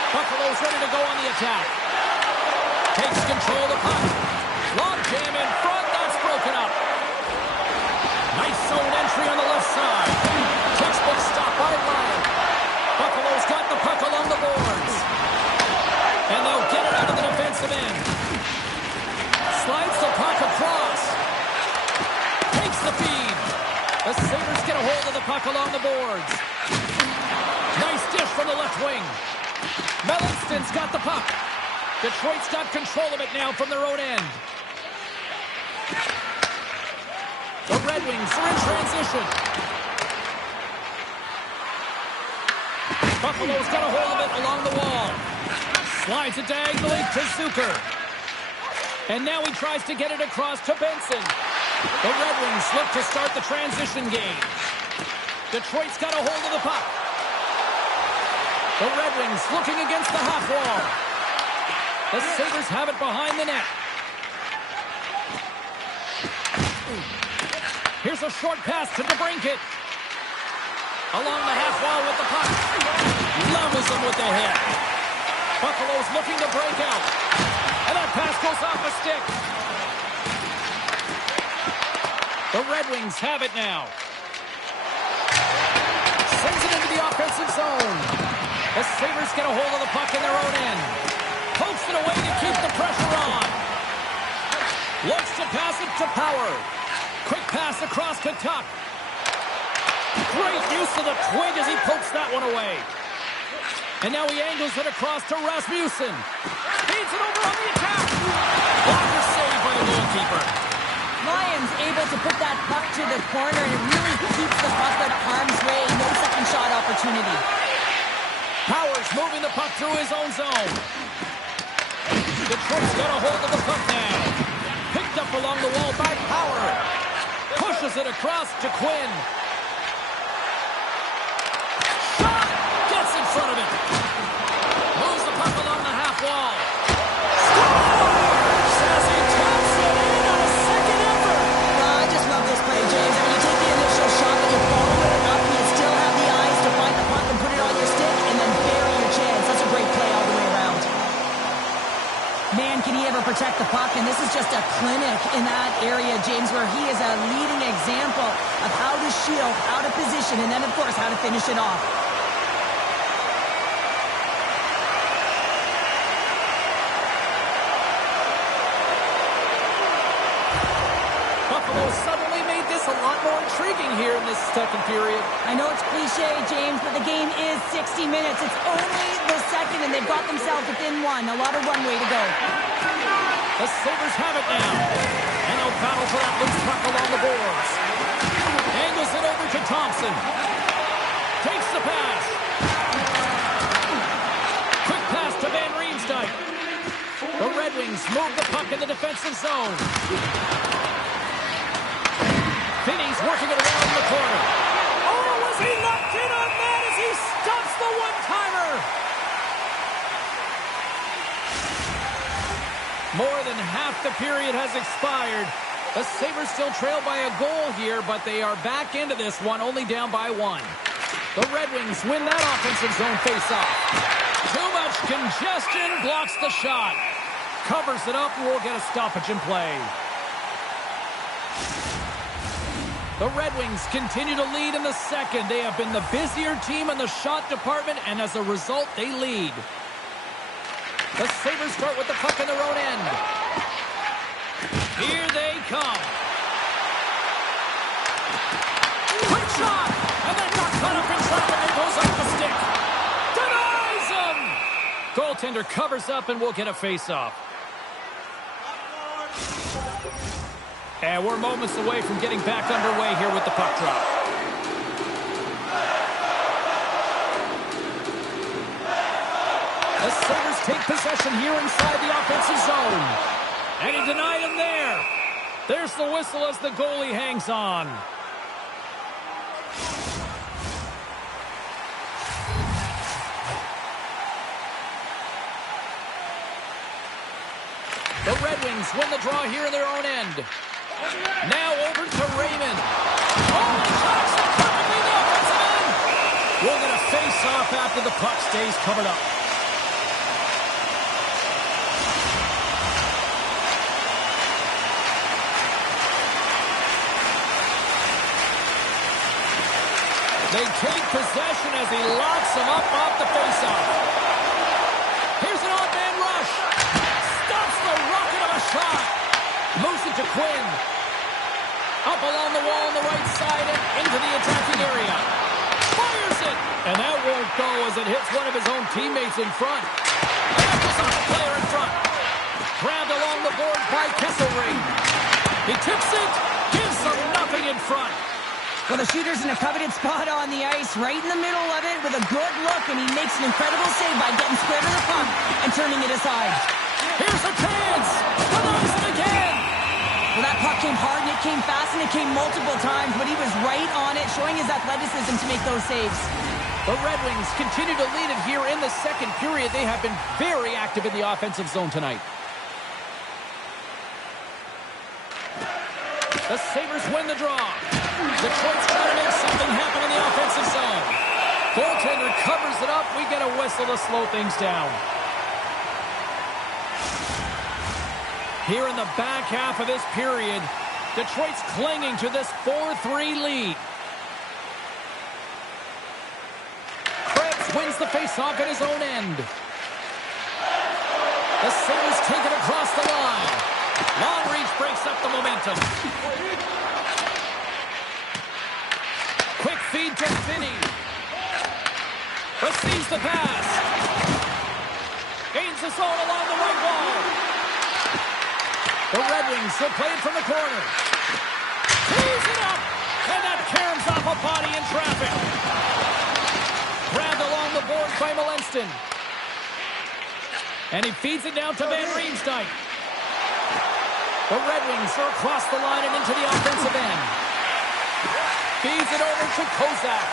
Buffalo's ready to go on the attack. Takes control of the puck. Log jam in front. That's broken up. Nice zone entry on the left side. Textbook stop by Lyon. Buffalo's got the puck along the boards. And they'll get it out of the defensive end. puck along the boards. Nice dish from the left wing. Meliston's got the puck. Detroit's got control of it now from their own end. The Red Wings are in transition. Buffalo's got a hold of it along the wall. Slides it diagonally to Zucker. And now he tries to get it across to Benson. The Red Wings look to start the transition game. Detroit's got a hold of the puck. The Red Wings looking against the half wall. The Sabres have it behind the net. Here's a short pass to DeBrincat. Along the half wall with the puck. Levels him with the hit. Buffalo's looking to break out. And that pass goes off a stick. The Red Wings have it now. Sends it into the offensive zone. The Sabres get a hold of the puck in their own end. Pokes it away to keep the pressure on. Looks to pass it to Power. Quick pass across to Tuck. Great use of the twig as he pokes that one away. And now he angles it across to Rasmussen. Feeds it over on the attack. Blocker save by the goalkeeper. Lions able to put that puck to the corner, and it really keeps the puck out of harm's way. No second shot opportunity. Powers moving the puck through his own zone. Detroit's got a hold of the puck now. Picked up along the wall by Power. Pushes it across to Quinn. Shot! Gets in front of it. Moves the puck along the half wall. Scores! Sassy taps it in on a second effort. I just love this play, James. I mean, you take the initial shot, and you follow it up, and you still have the eyes to find the puck and put it on your stick, and then bury your chance. That's a great play all the way around. Man, can he ever protect the puck? And this is just a clinic in that area, James, where he is a leading example of how to shield, how to position, and then, of course, how to finish it off. Buffalo suddenly made this a lot more intriguing here in this second period. I know it's cliche, James, but the game is 60 minutes. It's only the second, and they've got themselves within one. A lot of runway to go. The Sabres have it now. And they'll battle for that loose puck along the boards. Angles it over to Thompson. Takes the pass. Quick pass to Van Riemsdyk. The Red Wings move the puck in the defensive zone. Finney's working it around the corner. Oh, was he locked in on that as he stuffs the one-timer? More than half the period has expired. The Sabres still trail by a goal here, but they are back into this one, only down by one. The Red Wings win that offensive zone face-off. Too much congestion, blocks the shot. Covers it up, and we'll get a stoppage in play. The Red Wings continue to lead in the second. They have been the busier team in the shot department, and as a result, they lead. The Sabres start with the puck in their own end. Here they come. Quick shot! And then got caught up in traffic and goes off the stick. Denies him! Goaltender covers up and we'll get a face-off. And we're moments away from getting back underway here with the puck drop. The Sabres take possession here inside the offensive zone. And he denied him there. There's the whistle as the goalie hangs on. The Red Wings win the draw here in their own end. Now over to Raymond. Oh, he shocks it perfectly in the offensive end. We'll get a face-off after the puck stays covered up. They take possession as he locks him up off the faceoff. Here's an odd man rush. Stops the rocket of a shot. Moves it to Quinn. Up along the wall on the right side and into the attacking area. Fires it! And that won't go as it hits one of his own teammates in front. And that goes off the player in front. Grabbed along the board by Kesselring. He tips it, gives them nothing in front. Well, the shooter's in a coveted spot on the ice, right in the middle of it with a good look, and he makes an incredible save by getting square to the puck and turning it aside. Here's a chance! Denies it again! Well, that puck came hard, and it came fast, and it came multiple times, but he was right on it, showing his athleticism to make those saves. The Red Wings continue to lead it here in the second period. They have been very active in the offensive zone tonight. The Sabres win the draw. Detroit's trying to make something happen in the offensive zone. Goaltender covers it up. We get a whistle to slow things down. Here in the back half of this period, Detroit's clinging to this 4-3 lead. Krebs wins the faceoff at his own end. The Sabres take it across the line. Long reach breaks up the momentum. Quick feed to Finney. Receives the pass. Gains the zone along the right wall. The Red Wings will play it from the corner. Tees it up. And that caroms off a body in traffic. Grabbed along the board by Malenston. And he feeds it down to Van Riemsdyk. The Red Wings are across the line and into the offensive end. Feeds it over to Kozak.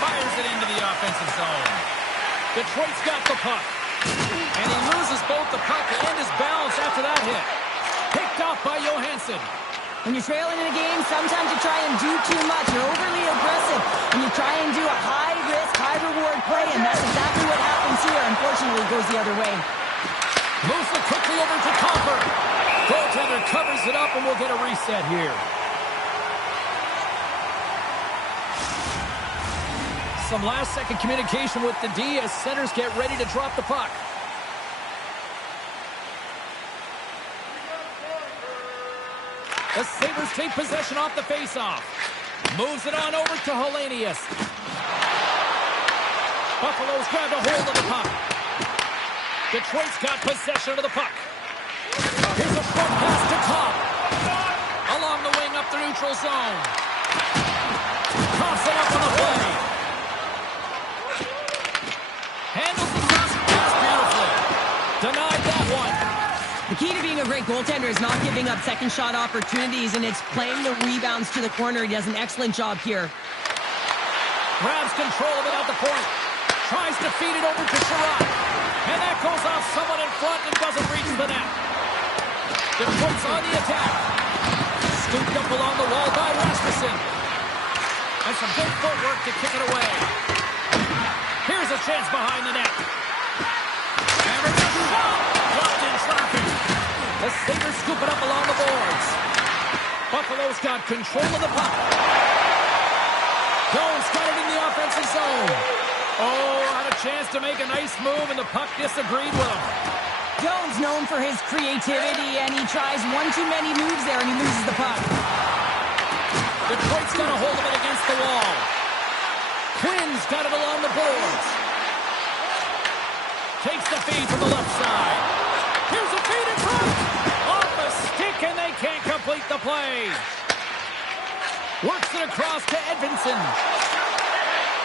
Fires it into the offensive zone. Detroit's got the puck. And he loses both the puck and his balance after that hit. Picked off by Johansson. When you're trailing in a game, sometimes you try and do too much. You're overly aggressive. And you try and do a high-risk, high-reward play, and that's exactly what happens here. Unfortunately, it goes the other way. Moves it quickly over to Copper. Goaltender covers it up, and we'll get a reset here. Some last-second communication with the D as centers get ready to drop the puck. The Sabres take possession off the faceoff. Moves it on over to Hellenius. Buffalo's grabbed a hold of the puck. Detroit's got possession of the puck. Here's a short pass to Kopp. Along the wing up the neutral zone. Kopp's it up on the play. Handles the pass beautifully. Denied that one. The key to being a great goaltender is not giving up second shot opportunities, and it's playing the rebounds to the corner. He does an excellent job here. Grabs control of it at the point. Tries to feed it over to Sherrod. And that goes off someone in front and doesn't reach the net. Detroit's on the attack. Scooped up along the wall by Rasmussen. And some good footwork to kick it away. Here's a chance behind the net. Hammers a shot. Blocked in traffic. The Sabres scoop it up along the boards. Buffalo's got control of the puck. Jones got it in the offensive zone. Oh, had a chance to make a nice move, and the puck disagreed with him. Jones known for his creativity, and he tries one too many moves there, and he loses the puck. Detroit's got a hold of it against the wall. Quinn's got it along the boards. Takes the feed from the left side. Here's a feed in front. Off the stick, and they can't complete the play. Works it across to Edvinsson.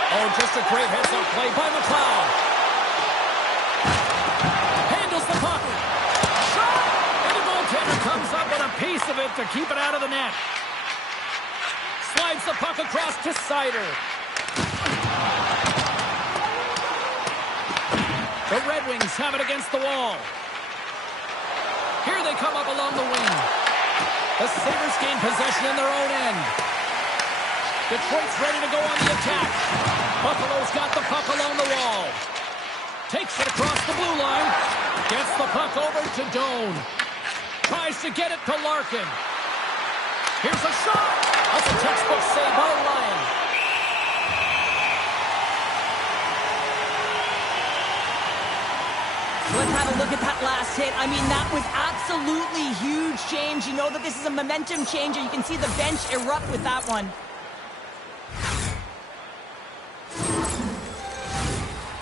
Oh, just a great heads-up play by McLeod. Handles the puck. Shot! And the goaltender comes up with a piece of it to keep it out of the net. Slides the puck across to Sider. The Red Wings have it against the wall. Here they come up along the wing. The Sabres gain possession in their own end. Detroit's ready to go on the attack. Buffalo's got the puck along the wall. Takes it across the blue line. Gets the puck over to Doan. Tries to get it to Larkin. Here's a shot. That's a textbook save by Ryan. Let's have a look at that last hit. I mean, that was absolutely huge bench, James. You know that this is a momentum changer. You can see the bench erupt with that one.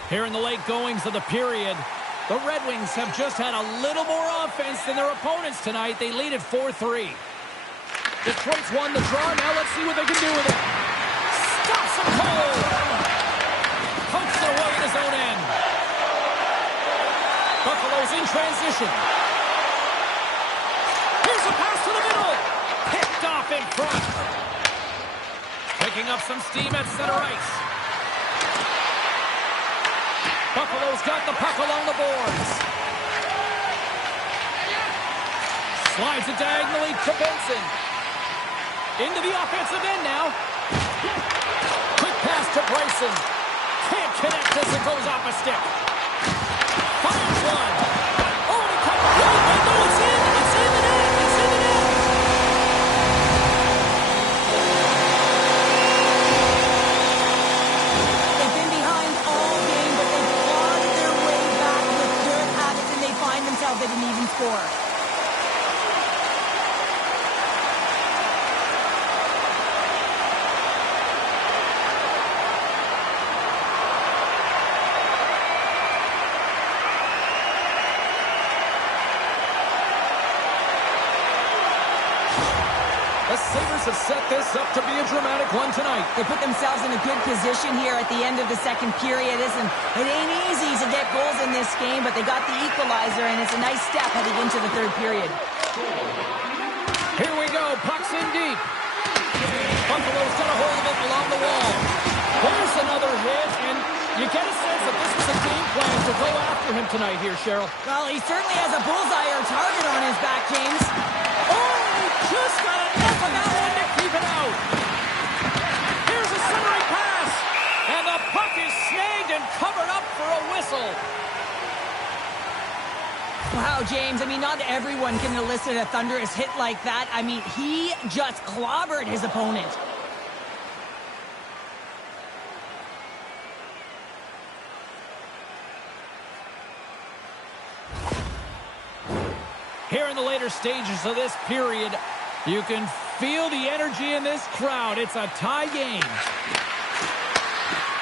Here in the late goings of the period, the Red Wings have just had a little more offense than their opponents tonight. They lead at 4-3. Detroit's won the draw. Now let's see what they can do with it. Stops him cold. Pokes it away in his own end. Buffalo's in transition. Here's a pass to the middle. Picked off in front. Picking up some steam at center ice. Buffalo's got the puck along the boards. Slides it diagonally to Benson. Into the offensive end now. Quick pass to Bryson. Can't connect as it goes off a stick. Fires one. Oh, and he cut the play. No, it's in. It's in the net. It's in the net. They've been behind all game, but they've clawed their way back with good habits, and they find themselves at an even score. The Sabres have set this up to be a dramatic one tonight. They put themselves in a good position here at the end of the second period. Listen, it ain't easy to get goals in this game, but they got the equalizer, and it's a nice step heading into the third period. Here we go. Puck's in deep. Buffalo's got a hold of it along the wall. There's another hit, and you get a sense that this was a game plan to go after him tonight here, Cheryl. Well, he certainly has a bullseye or target on his back, James. Oh, he just got enough of that one to keep it out. Here's a centering pass, and the puck is snagged and covered up for a whistle. Wow, James, I mean, not everyone can elicit a thunderous hit like that. I mean, he just clobbered his opponent. Here in the later stages of this period, you can feel the energy in this crowd. It's a tie game.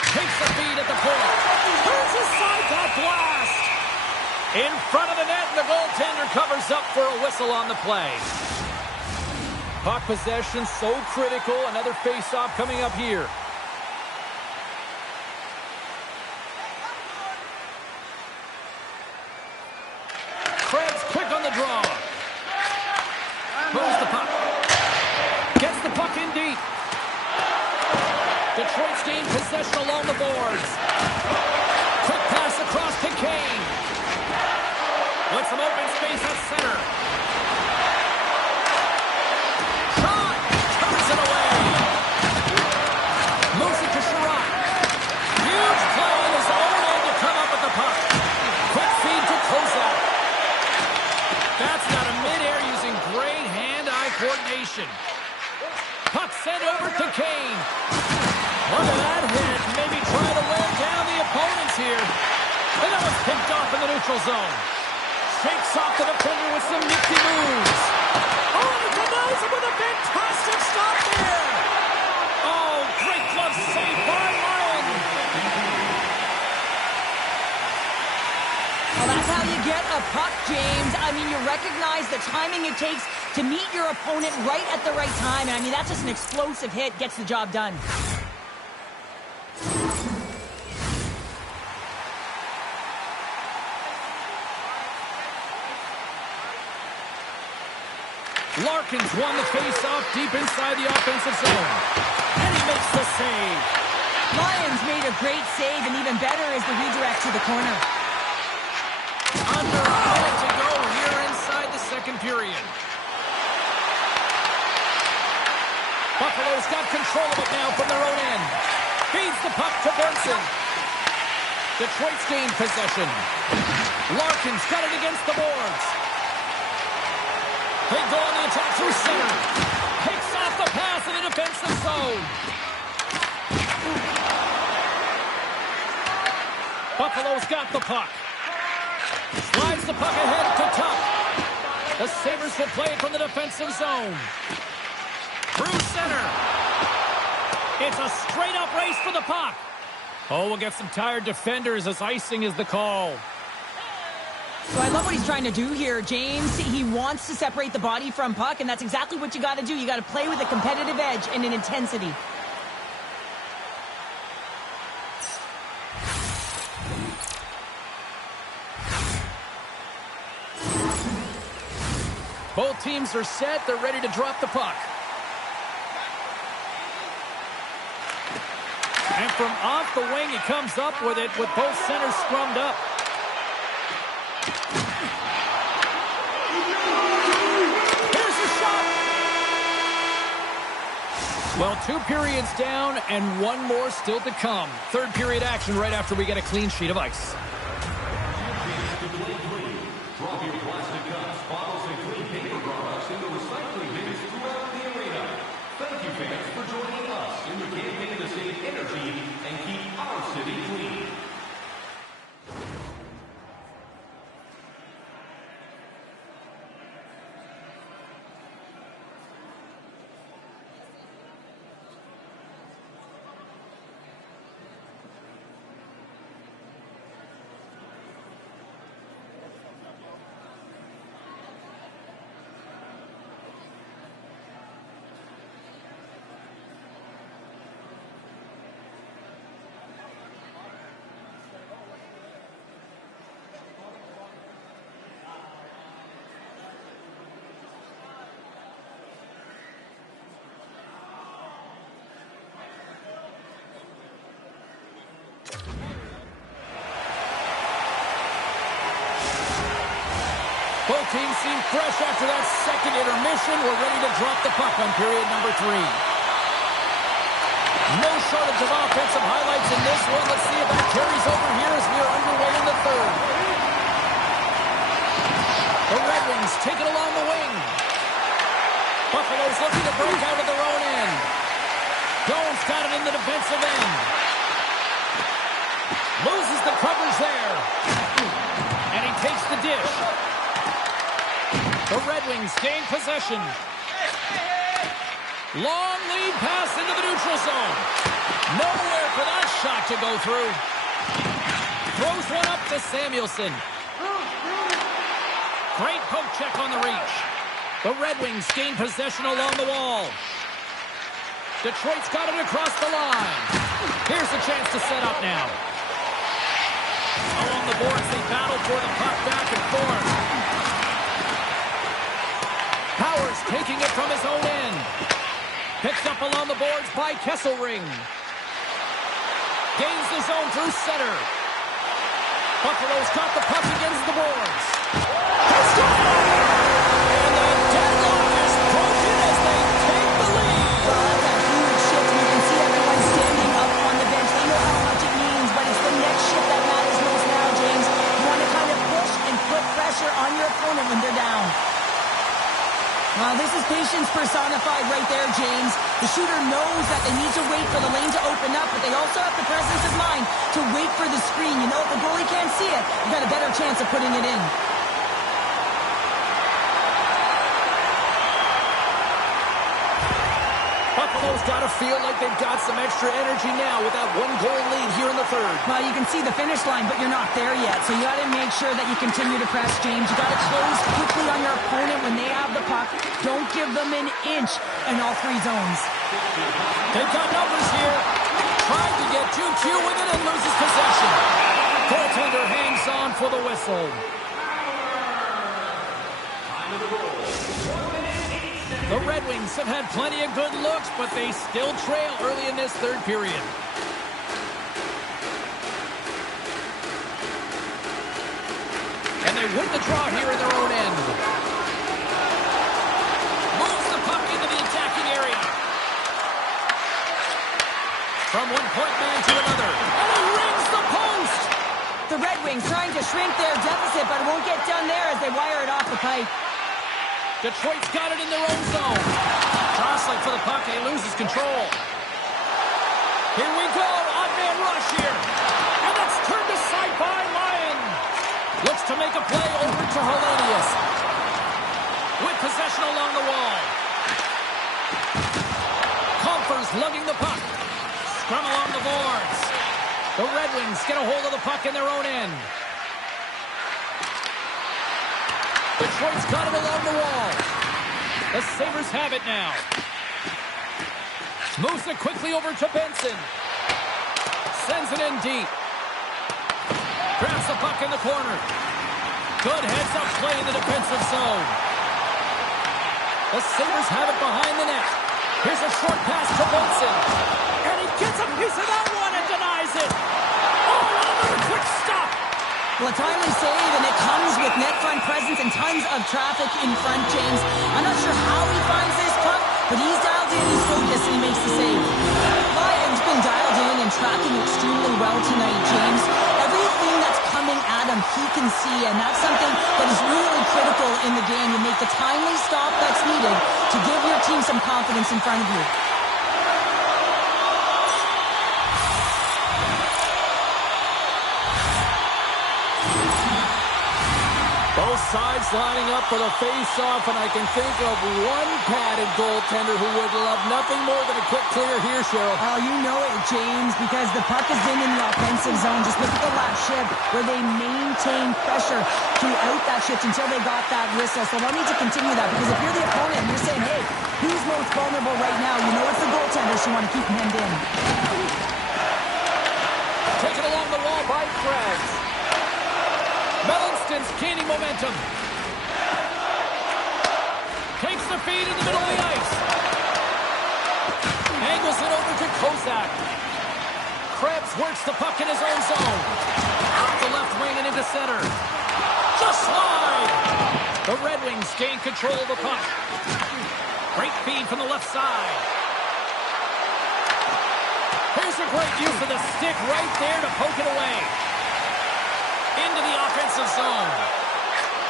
Takes a beat at the point. Turns aside that blast. In front of the net, and the goaltender covers up for a whistle on the play. Puck possession so critical. Another face-off coming up here. Krebs quick on the draw. Moves the puck. Gets the puck in deep. Detroit's gained possession along the boards. Quick pass across to Kane. With some open space at center. Shot! Turns it away. Moves it to Sherratt. Huge play in his own end to come up with the puck. Quick feed to Kozak. That's out of midair using great hand-eye coordination. Puck sent over to Kane. Look at that hit. Maybe try to wear down the opponents here. And that was picked off in the neutral zone. Shakes off the defender with some nifty moves. Oh, and he denies him with a fantastic stop there. Oh, great glove save by Ryan. Well, that's how you get a puck, James. I mean, you recognize the timing it takes to meet your opponent right at the right time. And I mean, that's just an explosive hit. Gets the job done. Larkins won the face-off deep inside the offensive zone. And he makes the save. Lions made a great save, and even better is the redirect to the corner. Under a minute to go here inside the second period. Buffalo's got control of it now from their own end. Feeds the puck to Benson. Detroit's gained possession. Larkins got it against the boards. They go on the attack through center. Picks off the pass in the defensive zone. Buffalo's got the puck. Slides the puck ahead to Tuck. The Sabres will play it from the defensive zone. Through center. It's a straight-up race for the puck. Oh, we'll get some tired defenders as icing is the call. So I love what he's trying to do here, James. He wants to separate the body from puck, and that's exactly what you got to do. You got to play with a competitive edge and an intensity. Both teams are set. They're ready to drop the puck. And from off the wing, he comes up with it with both centers scrummed up. Here's the shot. Well, 2 periods down and 1 more still to come. Third period action right after we get a clean sheet of ice. Drop your plastic cups, bottles, and clean paper products in the recycling bins throughout the arena. Thank you, fans, for joining us in the campaign to save energy and keep our city clean. Both teams seem fresh after that second intermission. We're ready to drop the puck on period number 3. No shortage of offensive highlights in this one. Let's see if that carries over here as we are underway in the third. The Red Wings take it along the wing. Buffalo's looking to break out of their own end. Jones got it in the defensive end. Loses the coverage there. And he takes the dish. The Red Wings gain possession. Long lead pass into the neutral zone. Nowhere for that shot to go through. Throws one up to Samuelson. Great poke check on the reach. The Red Wings gain possession along the wall. Detroit's got it across the line. Here's a chance to set up now. Along the boards, they battle for the puck back and forth. Powers taking it from his own end. Picked up along the boards by Kesselring. Gains the zone through center. Buffalo's got the puck against the boards. And the deadlock is broken as they take the lead. Well, that's a huge shift. You can see everyone standing up on the bench. They know how much it means, but it's the next shift that matters most now, James. You want to kind of push and put pressure on your opponent when they're down. Well, this is patience personified right there, James. The shooter knows that they need to wait for the lane to open up, but they also have the presence of mind to wait for the screen. You know, if the goalie can't see it, you got a better chance of putting it in. Buffalo's got to feel like they've got some extra energy now with that 1-goal lead here in the third. Well, you can see the finish line, but you're not there yet. So you got to make sure that you continue to press, James. You got to close quickly on your opponent when they have the puck. Don't give them an inch in all 3 zones. They've got numbers here. Tried to get 2-2 with it and loses possession. Goaltender hangs on for the whistle. The Red Wings have had plenty of good looks, but they still trail early in this third period. And they win the draw here in their own end. Moves the puck into the attacking area. From one point man to another. And he rings the post! The Red Wings trying to shrink their deficit, but it won't get done there as they wire it off the pipe. Detroit's got it in their own zone. Jostling for the puck, and he loses control. Here we go, odd man rush here. And that's turned aside by Lyon. Looks to make a play over to Hellenius. it along the wall. Compher's lugging the puck. Scrum along the boards. The Red Wings get a hold of the puck in their own end. Detroit's got it along the wall. The Sabres have it now. Moves it quickly over to Benson. Sends it in deep. Grabs the puck in the corner. Good heads-up play in the defensive zone. The Sabres have it behind the net. Here's a short pass to Benson. And he gets a piece of that one and denies it. Oh, another quick stop. Well, a timely save, and it comes with net front presence and tons of traffic in front, James. I'm not sure how he finds this puck, but he's dialed in, he's focused, and he makes the save. Ryan's been dialed in and tracking extremely well tonight, James. Everything that's coming at him, he can see, and that's something that is really critical in the game. You make the timely stop that's needed to give your team some confidence in front of you. Both sides lining up for the face-off, and I can think of one padded goaltender who would love nothing more than a quick clear here, Cheryl. Oh, you know it, James, because the puck has been in the offensive zone. Just look at the last shift where they maintain pressure throughout that shift until they got that whistle. So they'll need to continue that, because if you're the opponent and you're saying, hey, who's most vulnerable right now? You know it's the goaltender, so you want to keep him hemmed in. Taken along the wall by Krebs. Mellanston's gaining momentum. Takes the feed in the middle of the ice. Angles it over to Kozak. Krebs works the puck in his own zone. Out the left wing and into center. Just slide. The Red Wings gain control of the puck. Great feed from the left side. Here's a great use of the stick right there to poke it away. Into the offensive zone.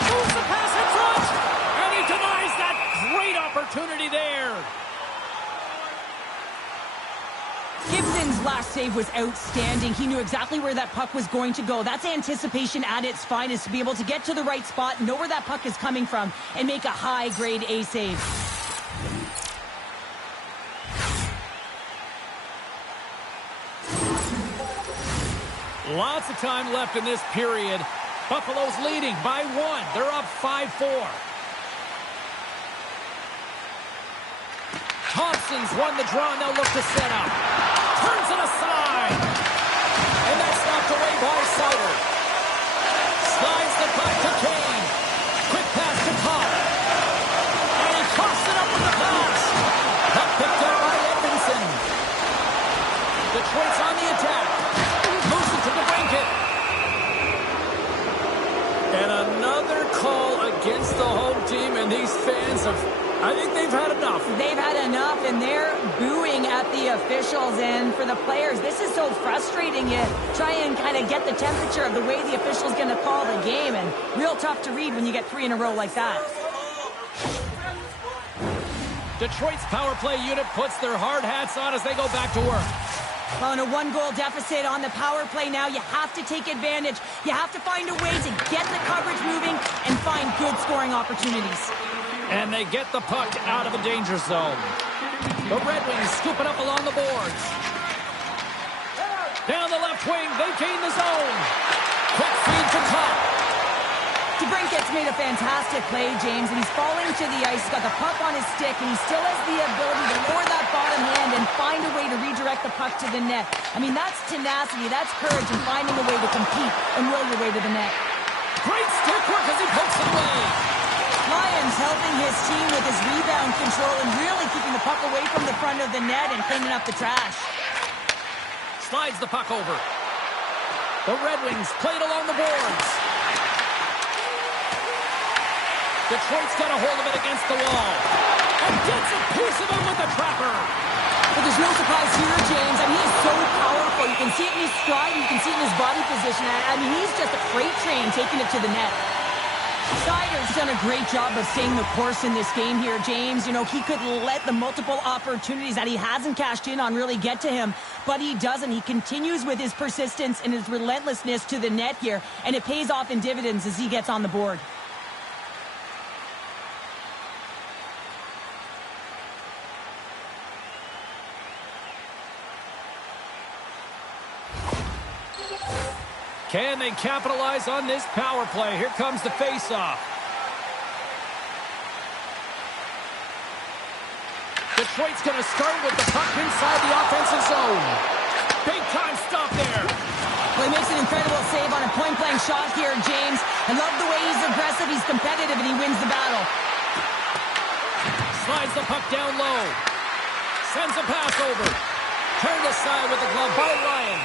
Moves the pass in front. And he denies that great opportunity there. Gibson's last save was outstanding. He knew exactly where that puck was going to go. That's anticipation at its finest, to be able to get to the right spot, know where that puck is coming from, and make a high-grade A save. Lots of time left in this period. Buffalo's leading by 1. They're up 5-4. Thompson's won the draw, now look to set up. Turns it aside. And that's knocked away by Sider. Slides the puck to Kane. Quick pass to Cobb. And he coughs it up with the pass. Puck picked up by Edmondson. Detroit's on the attack. To the blanket. And another call against the home team, and these fans I think they've had enough. They've had enough, and they're booing at the officials. And for the players, this is so frustrating. You try and kind of get the temperature of the way the official's going to call the game, and real tough to read when you get 3 in a row like that. Detroit's power play unit puts their hard hats on as they go back to work. On a 1-goal deficit on the power play now, you have to take advantage. You have to find a way to get the coverage moving and find good scoring opportunities. And they get the puck out of the danger zone. The Red Wings scoop it up along the boards. Down the left wing, they gain the zone. Quick feed to Cobb. DeBrincat's made a fantastic play, James, and he's falling to the ice. He's got the puck on his stick, and he still has the ability to lower that bottom hand and find a way to redirect the puck to the net. I mean, that's tenacity, that's courage, and finding a way to compete and will your way to the net. Great stick work as he pokes it away. Lyons helping his team with his rebound control and really keeping the puck away from the front of the net and cleaning up the trash. Slides the puck over. The Red Wings play it along the boards. Detroit's got a hold of it against the wall. And gets a piece of it with the trapper. But there's no surprise here, James. I mean, he's so powerful. You can see it in his stride. You can see it in his body position. I mean, he's just a freight train taking it to the net. Sider's done a great job of staying the course in this game here, James. You know, he could let the multiple opportunities that he hasn't cashed in on really get to him, but he doesn't. He continues with his persistence and his relentlessness to the net here, and it pays off in dividends as he gets on the board. Can they capitalize on this power play? Here comes the face-off. Detroit's going to start with the puck inside the offensive zone. Big-time stop there. Well, he makes an incredible save on a point-blank shot here, James. I love the way he's aggressive, he's competitive, and he wins the battle. Slides the puck down low. Sends a pass over. Turned aside with the glove by Ryan.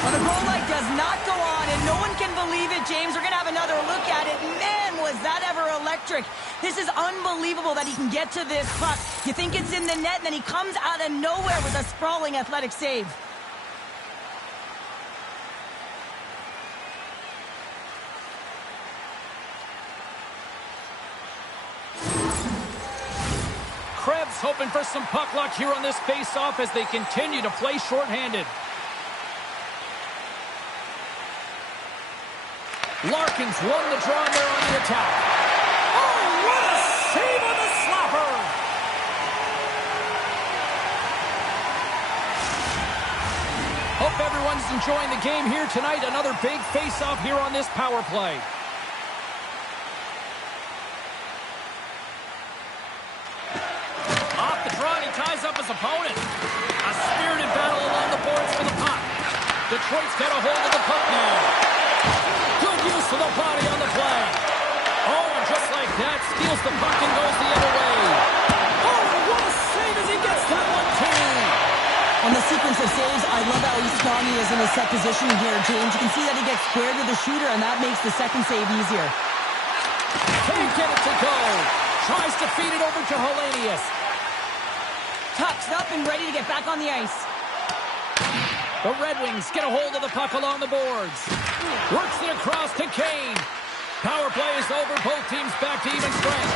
Well, the goal light does not go on, and no one can believe it, James. We're going to have another look at it. Man, was that ever electric. This is unbelievable that he can get to this puck. You think it's in the net, and then he comes out of nowhere with a sprawling athletic save. Krebs hoping for some puck luck here on this face-off as they continue to play shorthanded. Larkins won the draw there on the attack. Oh, what a save on the slapper! Hope everyone's enjoying the game here tonight. Another big face-off here on this power play. Off the draw, and he ties up his opponent. A spirited battle along the boards for the puck. Detroit's got a hold of the puck now. Good use of the body on the play. Oh, and just like that, steals the puck and goes the other way. Oh, what a save as he gets that one, too. On the sequence of saves, I love how strong he is in his set position here, James. You can see that he gets squared with the shooter, and that makes the second save easier. Can't get it to go. Tries to feed it over to Hellenius. Tucks up and ready to get back on the ice. The Red Wings get a hold of the puck along the boards. Works it across to Kane. Power play is over. Both teams back to even strength.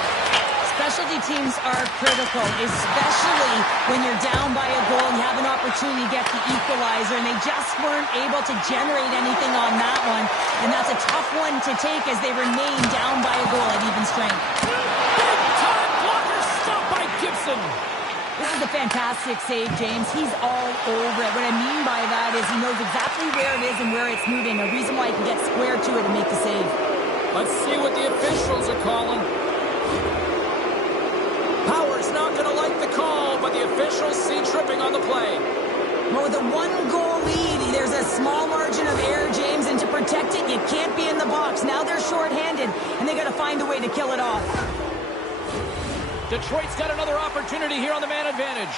Specialty teams are critical, especially when you're down by a goal and you have an opportunity to get the equalizer, and they just weren't able to generate anything on that one. And that's a tough one to take as they remain down by a goal at even strength. Big time blocker stop by Gibson. This is a fantastic save, James. He's all over it. What I mean by that is he knows exactly where it is and where it's moving. A reason why he can get square to it and make the save. Let's see what the officials are calling. Power's not going to like the call, but the officials see tripping on the play. Well, with a one-goal lead, there's a small margin of error, James, and to protect it, you can't be in the box. Now they're shorthanded, and they got to find a way to kill it off. Detroit's got another opportunity here on the man advantage.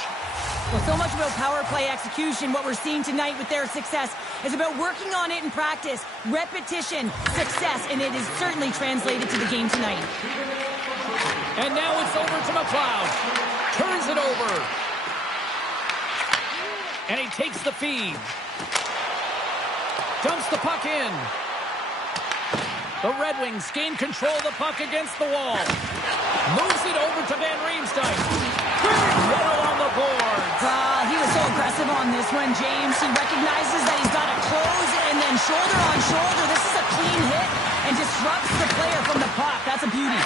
Well, so much about power play execution. What we're seeing tonight with their success is about working on it in practice, repetition, success, and it is certainly translated to the game tonight. And now it's over to McLeod. Turns it over. And he takes the feed. Dumps the puck in. The Red Wings gain control of the puck against the wall. Moves it over to Van Riemsdyk. Right along the boards. He was so aggressive on this one, James. He recognizes that he's got to close, and then shoulder on shoulder. This is a clean hit and disrupts the player from the puck. That's a beauty.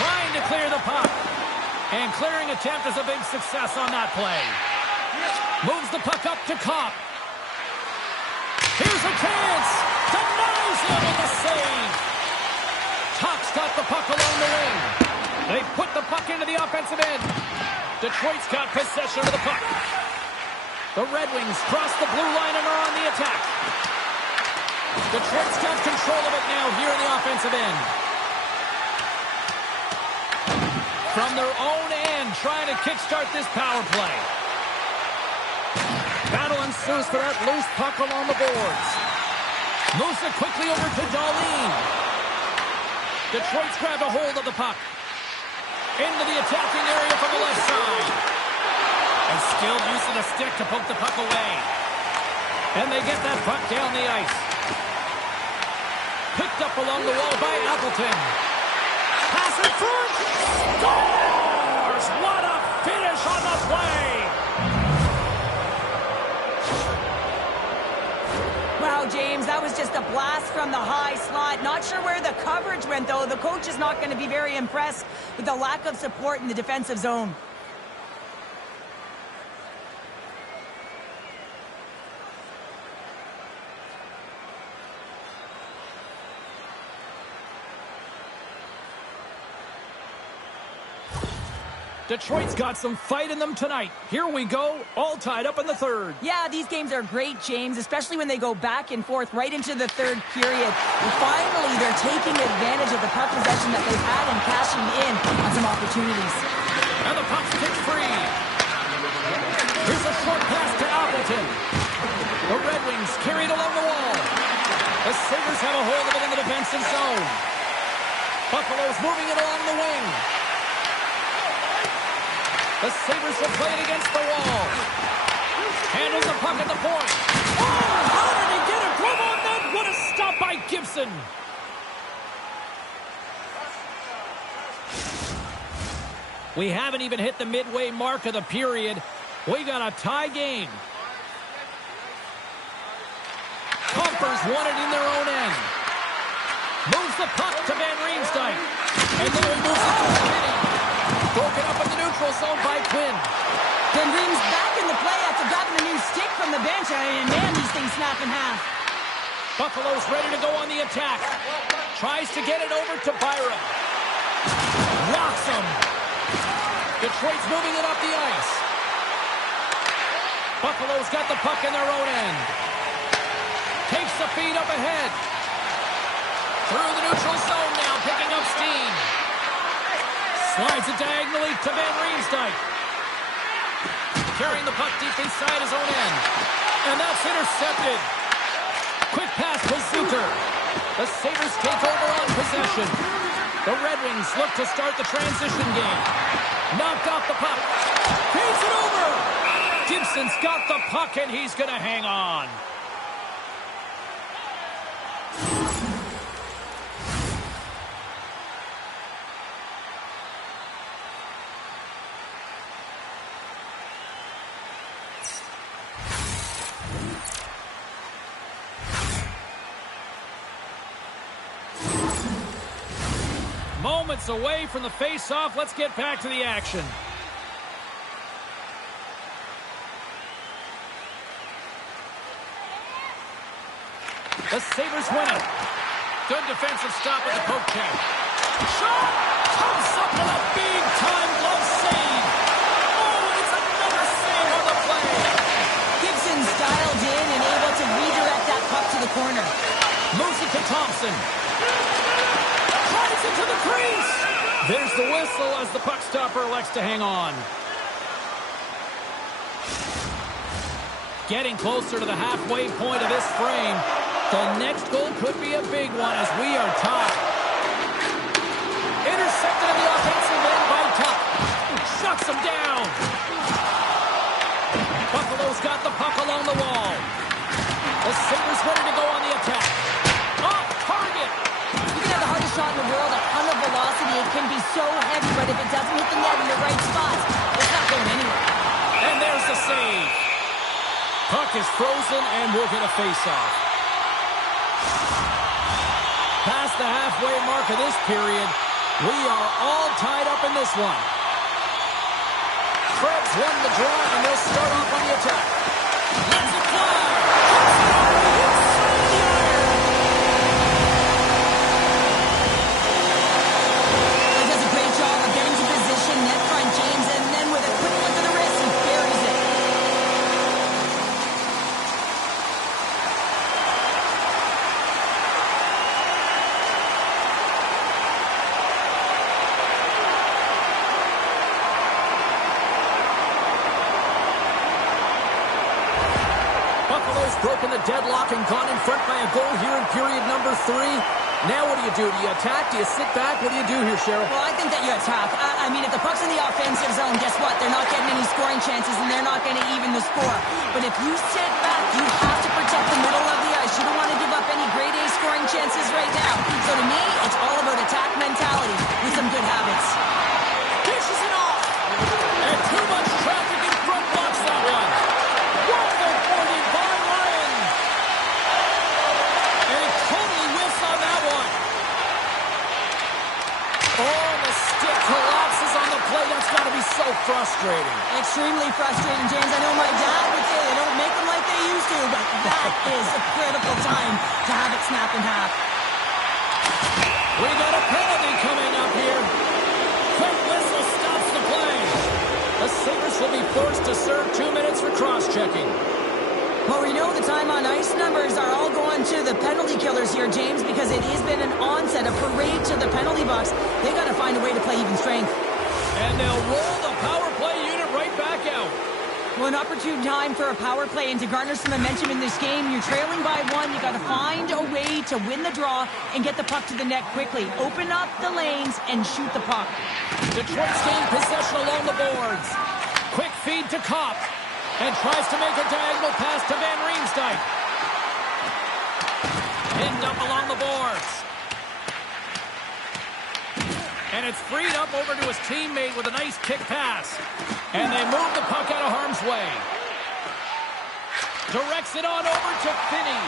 Trying to clear the puck. And clearing attempt is a big success on that play. Moves the puck up to Kopp. Here's a chance. Denies him with a save. Tuck's got the puck along the wing. They put the puck into the offensive end. Detroit's got possession of the puck. The Red Wings cross the blue line and are on the attack. Detroit's got control of it now here in the offensive end. From their own end, trying to kickstart this power play. Battle ensues for that loose puck along the boards. Moves it quickly over to Dahlin. Detroit's grabbed a hold of the puck. Into the attacking area from the left side. And skilled use of the stick to poke the puck away. And they get that puck down the ice. Picked up along the wall by Appleton. Pass it through. Scores! What a finish on the play! Wow, James, that was just a blast from the high slot. Not sure where the coverage went, though. The coach is not going to be very impressed with the lack of support in the defensive zone. Detroit's got some fight in them tonight. Here we go, all tied up in the third. Yeah, these games are great, James, especially when they go back and forth right into the third period. And finally, they're taking advantage of the puck possession that they've had and cashing in on some opportunities. And the puck's kicked free. Here's a short pass to Appleton. The Red Wings carried along the wall. The Sabres have a hold of it in the defensive zone. Buffalo's moving it along the wing. The Sabres will play it against the wall. Handles the puck at the point. Oh, how did he get a glove on that? What a stop by Gibson. We haven't even hit the midway mark of the period. We got a tie game. Pumpers won it in their own end. Moves the puck to Van Riemsdyk. And now he moves it to Skinny. Broken up in the neutral zone by Quinn. Van Riem's back in the play after grabbing a new stick from the bench. And man, these things snap in half. Buffalo's ready to go on the attack. Tries to get it over to Byron. Rocks him. Detroit's moving it up the ice. Buffalo's got the puck in their own end. Takes the feed up ahead. Through the neutral zone now, picking up steam. Slides it diagonally to Van Riemsdyk. Carrying the puck deep inside his own end. And that's intercepted. Quick pass to Zucker. The Sabres take over on possession. The Red Wings look to start the transition game. Knocked off the puck. Feeds it over. Gibson's got the puck and he's going to hang on. Moments away from the face-off. Let's get back to the action. The Sabres win it. Good defensive stop at the poke check. Shot! Comes up with a big-time glove save. Oh, and it's another save on the play. Gibson's dialed in and able to redirect that puck to the corner. Moves it to Thompson. Tries it to the crease. There's the whistle as the puck stopper elects to hang on. Getting closer to the halfway point of this frame. The next goal could be a big one as we are tied. Intercepted in the offensive end by Tuck. Shuts him down. Buffalo's got the puck along the wall. The Sabres ready to go on the attack. Off target. You can have the hardest shot in the world, a ton of velocity. It can be so heavy, but if it doesn't hit the net in the right spots, it's not going anywhere. And there's the save. Puck is frozen and we'll get a face-off. Past the halfway mark of this period, we are all tied up in this one. Krebs won the draw, and they'll start off on the attack. Let's it fly! He does a great job of getting to position, net front James, and then with a quick look to the wrist, he buries it. Broken the deadlock and gone in front by a goal here in period number 3. Now what do? Do you attack? Do you sit back? What do you do here, Cheryl? Well, I think that you attack. I mean, if the puck's in the offensive zone, guess what? They're not getting any scoring chances, and they're not going to even the score. But if you sit back, you have to protect the middle of the ice. You don't want to give up any grade A scoring chances right now. So to me, it's all about attack mentality with some good habits. Dishes it off! And too much traffic in front blocks that one. Wonderful 40 by Ryan. And he totally whiffs on that one. Oh, the stick collapses on the play. That's got to be so frustrating. Extremely frustrating, James. I know my dad would say they don't make them like they used to, but that is a critical time to have it snap in half. We got a penalty coming up here. Quick whistle stops the play. will be forced to serve 2 minutes for cross-checking. Well, we know the time on ice numbers are all going to the penalty killers here, James, because it has been an onset, a parade to the penalty box. They've got to find a way to play even strength. And they'll roll the power play unit right back out. Well, an opportune time for a power play, and to garner some momentum in this game. You're trailing by 1. You got to find a way to win the draw and get the puck to the net quickly. Open up the lanes and shoot the puck. Detroit's gained possession along the boards. Quick feed to Kopp. And tries to make a diagonal pass to Van Riemsdyk. Pinned up along the boards. And it's freed up over to his teammate with a nice kick pass. And they move the puck out of harm's way. Directs it on over to Finney.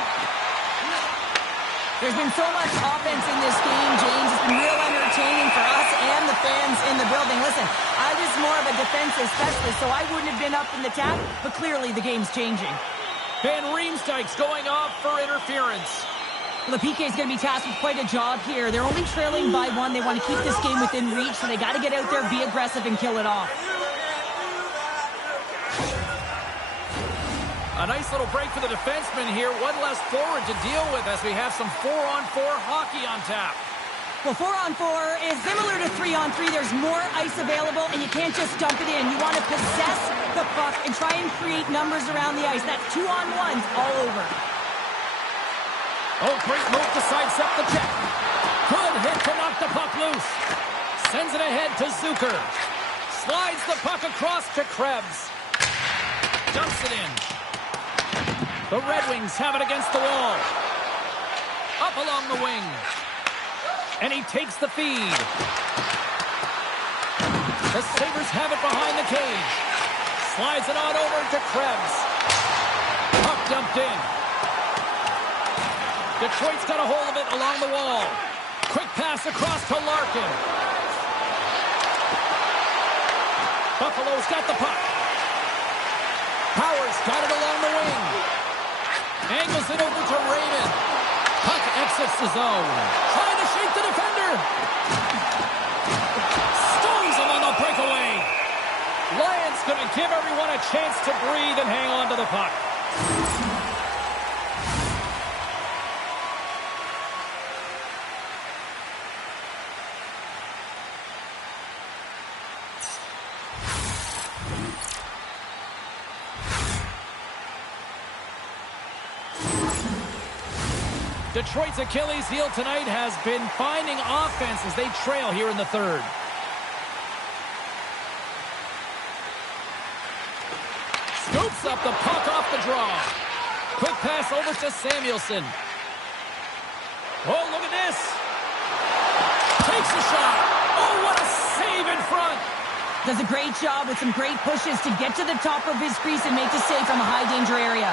There's been so much offense in this game, James. It's been real entertaining for us and the fans in the building. Listen, I was more of a defensive specialist, so I wouldn't have been up in the tap, but clearly the game's changing. Van Riemsdyk's going off for interference. Well, the PK is going to be tasked with quite a job here. They're only trailing by 1. They want to keep this game within reach, so they got to get out there, be aggressive, and kill it off. A nice little break for the defenseman here. One less forward to deal with as we have some 4-on-4 hockey on tap. Well, 4-on-4 is similar to 3-on-3. There's more ice available, and you can't just dump it in. You want to possess the puck and try and create numbers around the ice. That's 2-on-1s all over. Oh, great move to sidestep the check. Good hit to knock the puck loose. Sends it ahead to Zucker. Slides the puck across to Krebs. Dumps it in. The Red Wings have it against the wall. Up along the wing. And he takes the feed. The Sabres have it behind the cage. Slides it on over to Krebs. Puck dumped in. Detroit's got a hold of it along the wall. Quick pass across to Larkin. Buffalo's got the puck. Powers got it along the wing. Angles it over to Raymond. Puck exits the zone. Trying to shake the defender. Stones him on the breakaway. Lions going to give everyone a chance to breathe and hang on to the puck. Detroit's Achilles heel tonight has been finding offense as they trail here in the third. Scoops up the puck off the draw. Quick pass over to Samuelson. Oh, look at this. Takes a shot. Oh, what a save in front. Does a great job with some great pushes to get to the top of his crease and make the save from a high-danger area.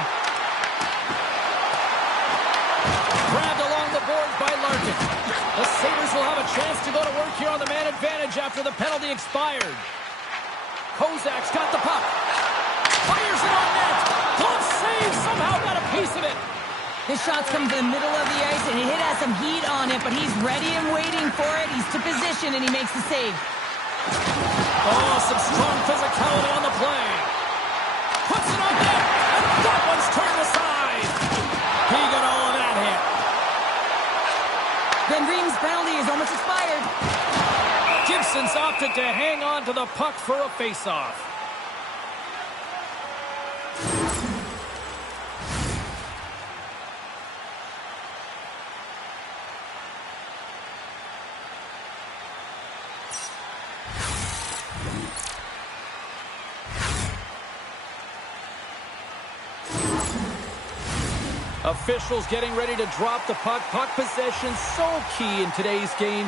Grabbed along the boards by Larkin. The Sabres will have a chance to go to work here on the man advantage after the penalty expired. Kozak's got the puck. Fires it on net. Glove save. Somehow got a piece of it. This shot's come to the middle of the ice, and it has some heat on it, but he's ready and waiting for it. He's to position, and he makes the save. Oh, some strong physicality on the play. Puts it on net, and that one's turned aside. He got all of that hit. Van Riem's penalty is almost expired. Gibson's opted to hang on to the puck for a face-off. Officials getting ready to drop the puck. Puck possession so key in today's game.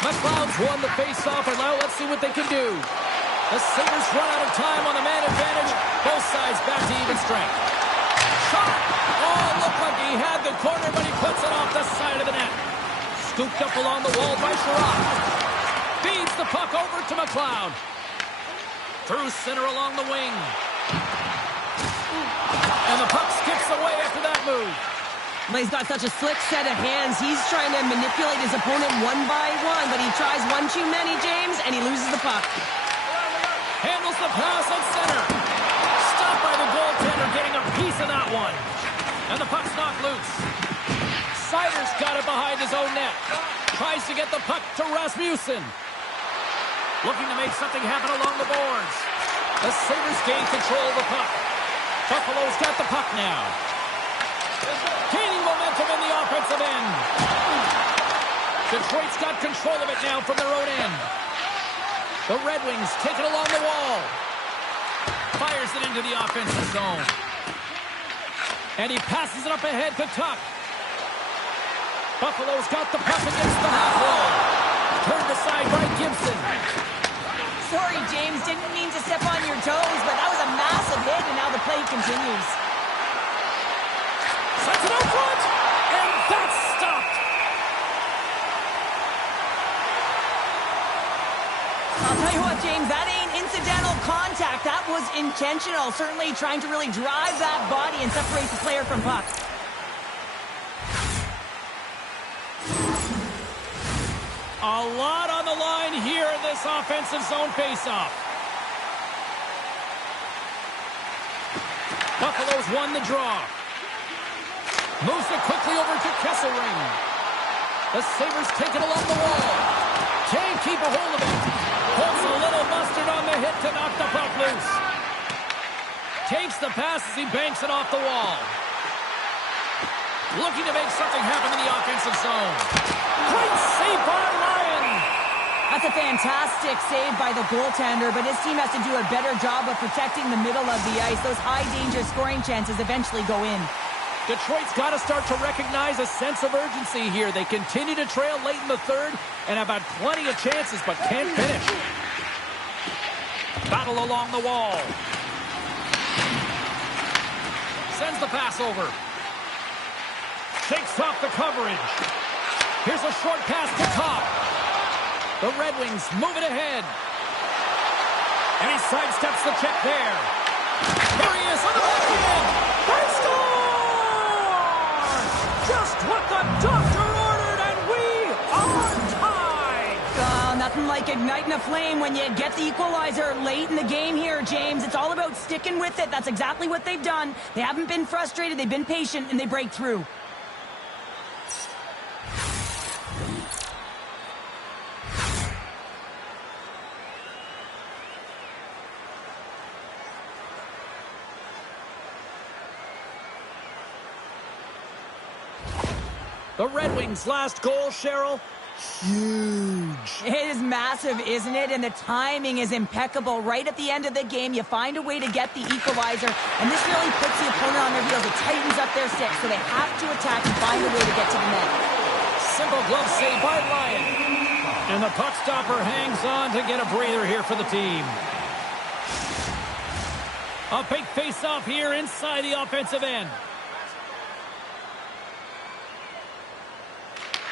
McLeod's won the face-off, and now let's see what they can do. The Sabres run out of time on the man advantage. Both sides back to even strength. Shot! Oh, looked like he had the corner, but he puts it off the side of the net. Scooped up along the wall by Sherrod. Feeds the puck over to McLeod. Through center along the wing. And the puck skips away after that move. But he's got such a slick set of hands. He's trying to manipulate his opponent one by one, but he tries one too many, James, and he loses the puck. Handles the pass at center. Stopped by the goaltender, getting a piece of that one. And the puck's knocked loose. Sider's got it behind his own net. Tries to get the puck to Rasmussen. Looking to make something happen along the boards. The Sabres gain control of the puck. Buffalo's got the puck now. Gaining momentum in the offensive end. Detroit's got control of it now from their own end. The Red Wings take it along the wall. Fires it into the offensive zone. And he passes it up ahead to Tuck. Buffalo's got the puck against the half wall. Turned aside by Gibson. Sorry, James, didn't mean to step on your toes, but that was a massive hit, and now the play continues. Sets it out front, and that's stopped. I'll tell you what, James, that ain't incidental contact. That was intentional, certainly trying to really drive that body and separate the player from puck. A lot on the line here in this offensive zone faceoff. Buffalo's won the draw. Moves it quickly over to Kesselring. The Sabres take it along the wall. Can't keep a hold of it. Pulls a little mustard on the hit to knock the puck loose. Takes the pass as he banks it off the wall. Looking to make something happen in the offensive zone. Great save by Ryan. That's a fantastic save by the goaltender, but his team has to do a better job of protecting the middle of the ice. Those high-danger scoring chances eventually go in. Detroit's got to start to recognize a sense of urgency here. They continue to trail late in the third and have had plenty of chances, but can't finish. Battle along the wall. Sends the pass over. Shakes off the coverage. Here's a short pass to Top. The Red Wings move it ahead. And he sidesteps the check there. Here he is on the backhand. They score! Just what the doctor ordered, and we are tied! Oh, nothing like igniting a flame when you get the equalizer late in the game here, James. It's all about sticking with it. That's exactly what they've done. They haven't been frustrated. They've been patient, and they break through. The Red Wings' last goal, Cheryl, huge. It is massive, isn't it? And the timing is impeccable. Right at the end of the game, you find a way to get the equalizer, and this really puts the opponent on their heels. It tightens up their sticks, so they have to attack and find a way to get to the net. Simple glove save by Ryan. And the puck stopper hangs on to get a breather here for the team. A big face-off here inside the offensive end.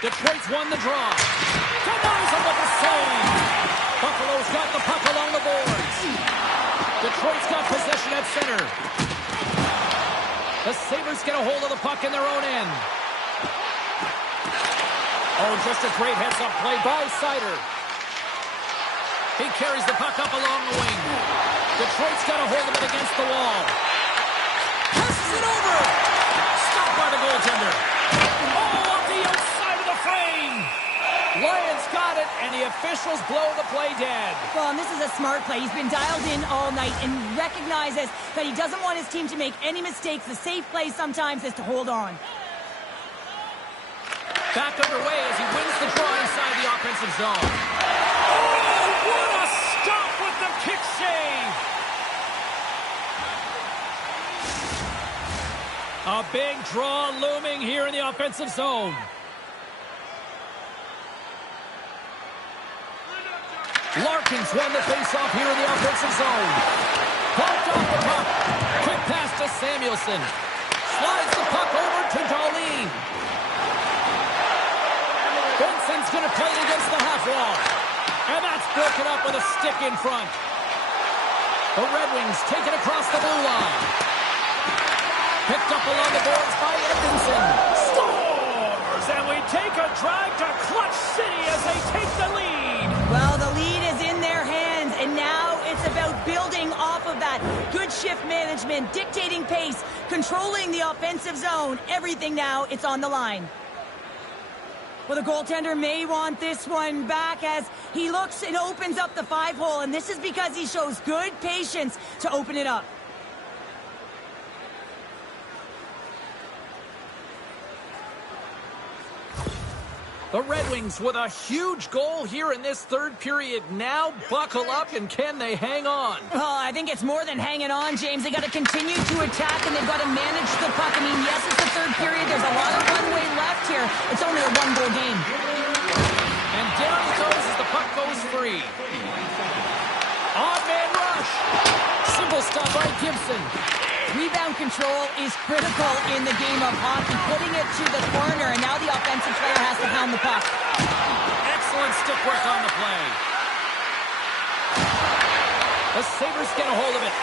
Detroit's won the draw. Denies him with a save. Buffalo's got the puck along the boards. Detroit's got possession at center. The Sabres get a hold of the puck in their own end. Oh, just a great heads-up play by Sider. He carries the puck up along the wing. Detroit's got a hold of it against the wall. Passes it over. Stopped by the goaltender. Oh, off the outside of the frame. Lions got it, and the officials blow the play dead. Well, and this is a smart play. He's been dialed in all night and recognizes that he doesn't want his team to make any mistakes. The safe play sometimes is to hold on. Back underway as he wins the draw inside the offensive zone. Oh, what a stop with the kick save! A big draw looming here in the offensive zone. Larkins won the faceoff here in the offensive zone. Pumped off the puck. Quick pass to Samuelson. Slides the puck over to Darlene. Benson's going to play it against the half wall. And that's broken up with a stick in front. The Red Wings take it across the blue line. Picked up along the boards by Edmondson. make a drive to Clutch City as they take the lead. Well, the lead is in their hands, and now it's about building off of that. Good shift management, dictating pace, controlling the offensive zone. Everything now, it's on the line. Well, the goaltender may want this one back as he looks and opens up the 5-hole, and this is because he shows good patience to open it up. The Red Wings with a huge goal here in this third period. Now buckle up, and can they hang on? Oh, I think it's more than hanging on, James. They got to continue to attack, and they've got to manage the puck. I mean, yes, it's the third period. There's a lot of runway left here. It's only a one-goal game. And down he goes as the puck goes free. On-man rush. Simple stop by Gibson. Rebound control is critical in the game of hockey. Putting it to the corner, and now the offensive player has to pound the puck. Excellent stick work on the play. The Sabres get a hold of it.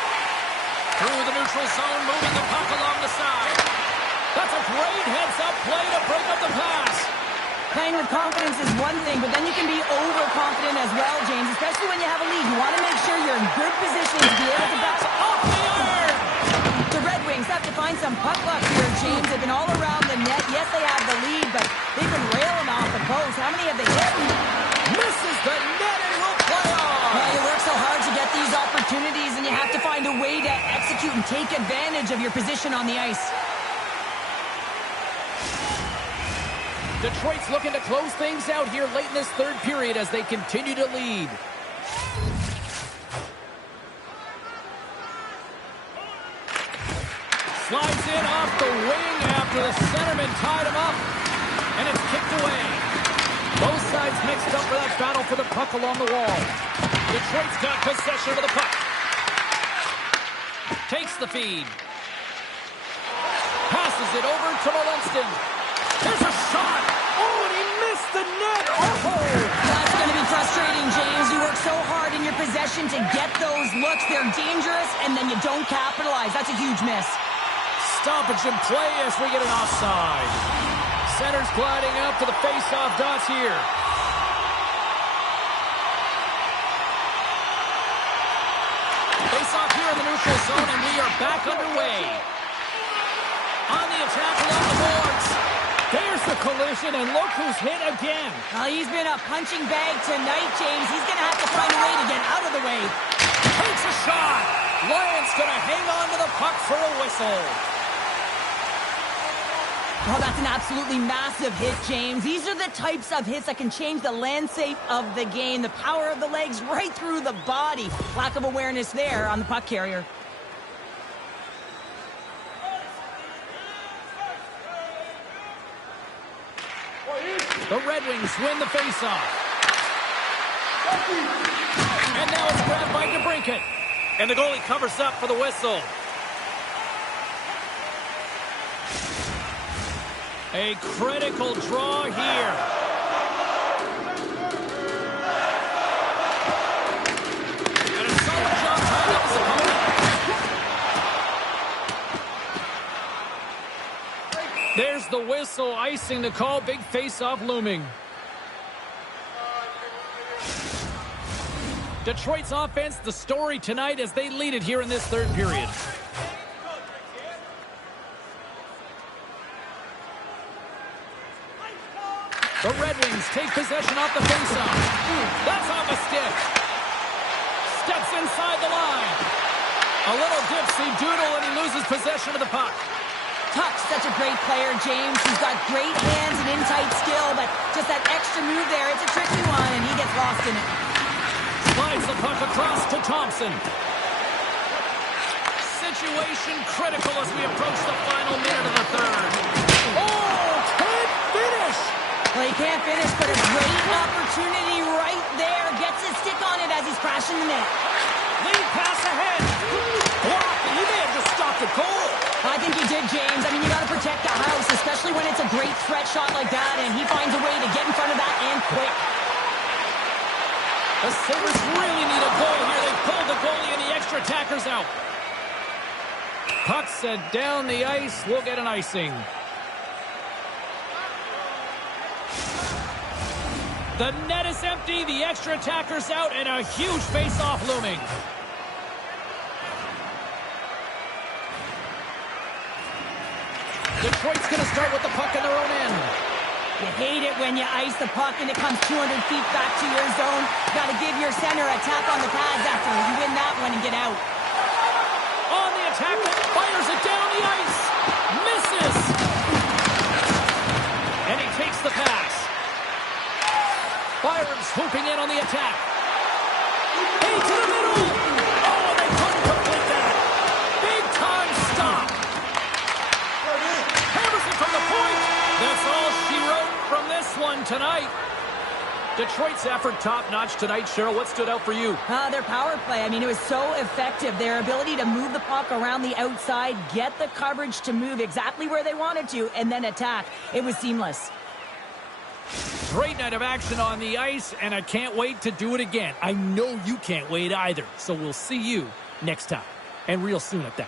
Through the neutral zone, moving the puck along the side. That's a great heads-up play to break up the pass. Playing with confidence is one thing, but then you can be overconfident as well, James, especially when you have a lead. You want to make sure you're in good position to be able to pass Off the iron! The Red Wings have to find some puck luck here, James. They've been all around the net. Yes, they have the lead, but they've been railing off the post. How many have they hit? Misses the net and will play on! Well, you work so hard to get these opportunities, and you have to find a way to execute and take advantage of your position on the ice. Detroit's looking to close things out here late in this third period as they continue to lead. Slides in off the wing after the centerman tied him up. And it's kicked away. Both sides mixed up for that battle for the puck along the wall. Detroit's got possession of the puck. Takes the feed. Passes it over to Molinston. There's a shot. Oh, and he missed the net. Oh! That's going to be frustrating, James. You work so hard in your possession to get those looks. They're dangerous, and then you don't capitalize. That's a huge miss. Stoppage in play as we get an offside. Center's gliding up to the face-off dots here. Face-off here in the neutral zone, and we are back underway. On the attack along the boards. There's the collision, and look who's hit again. Well, he's been a punching bag tonight, James. He's going to have to find a way to get out of the way. Takes a shot. Lyon's going to hang on to the puck for a whistle. Oh, that's an absolutely massive hit, James. These are the types of hits that can change the landscape of the game. The power of the legs right through the body. Lack of awareness there on the puck carrier. The Red Wings win the faceoff. And now it's grabbed by DeBrincat. And the goalie covers up for the whistle. A critical draw here. And a solid job tying up his opponent. There's the whistle, icing the call. Big face-off looming. Detroit's offense, the story tonight as they lead it here in this third period. The Red Wings take possession off the faceoff. That's off a stick. Steps inside the line. A little dipsy doodle and he loses possession of the puck. Tuck's such a great player, James. He's got great hands and in-tight skill, but just that extra move there, it's a tricky one, and he gets lost in it. Slides the puck across to Thompson. Situation critical as we approach the final minute of the third. Oh, can't finish! Well, he can't finish, but a great opportunity right there. Gets his stick on it as he's crashing the net. Lead pass ahead. Blocked, and he may have just stopped a goal. I think he did, James. I mean, you got to protect the house, especially when it's a great threat shot like that, and he finds a way to get in front of that and quick. The Sabres really need a goal here. They pulled the goalie and the extra attackers out. Puck set down the ice. We'll get an icing. The net is empty, the extra attacker's out, and a huge face-off looming. Detroit's going to start with the puck in their own end. You hate it when you ice the puck and it comes 200 feet back to your zone. Got to give your center a tap on the pads after you win that one and get out. On the attack, fires it down the ice. Misses. And he takes the pass. Byron's swooping in on the attack. Hey, to the middle. Oh, they couldn't complete that. Big time stop. Hammers it from the point. That's all she wrote from this one tonight. Detroit's effort top-notch tonight. Cheryl, what stood out for you? Their power play. I mean, it was so effective. Their ability to move the puck around the outside, get the coverage to move exactly where they wanted to, and then attack. It was seamless. Great night of action on the ice, and I can't wait to do it again. I know you can't wait either, so we'll see you next time, and real soon at that.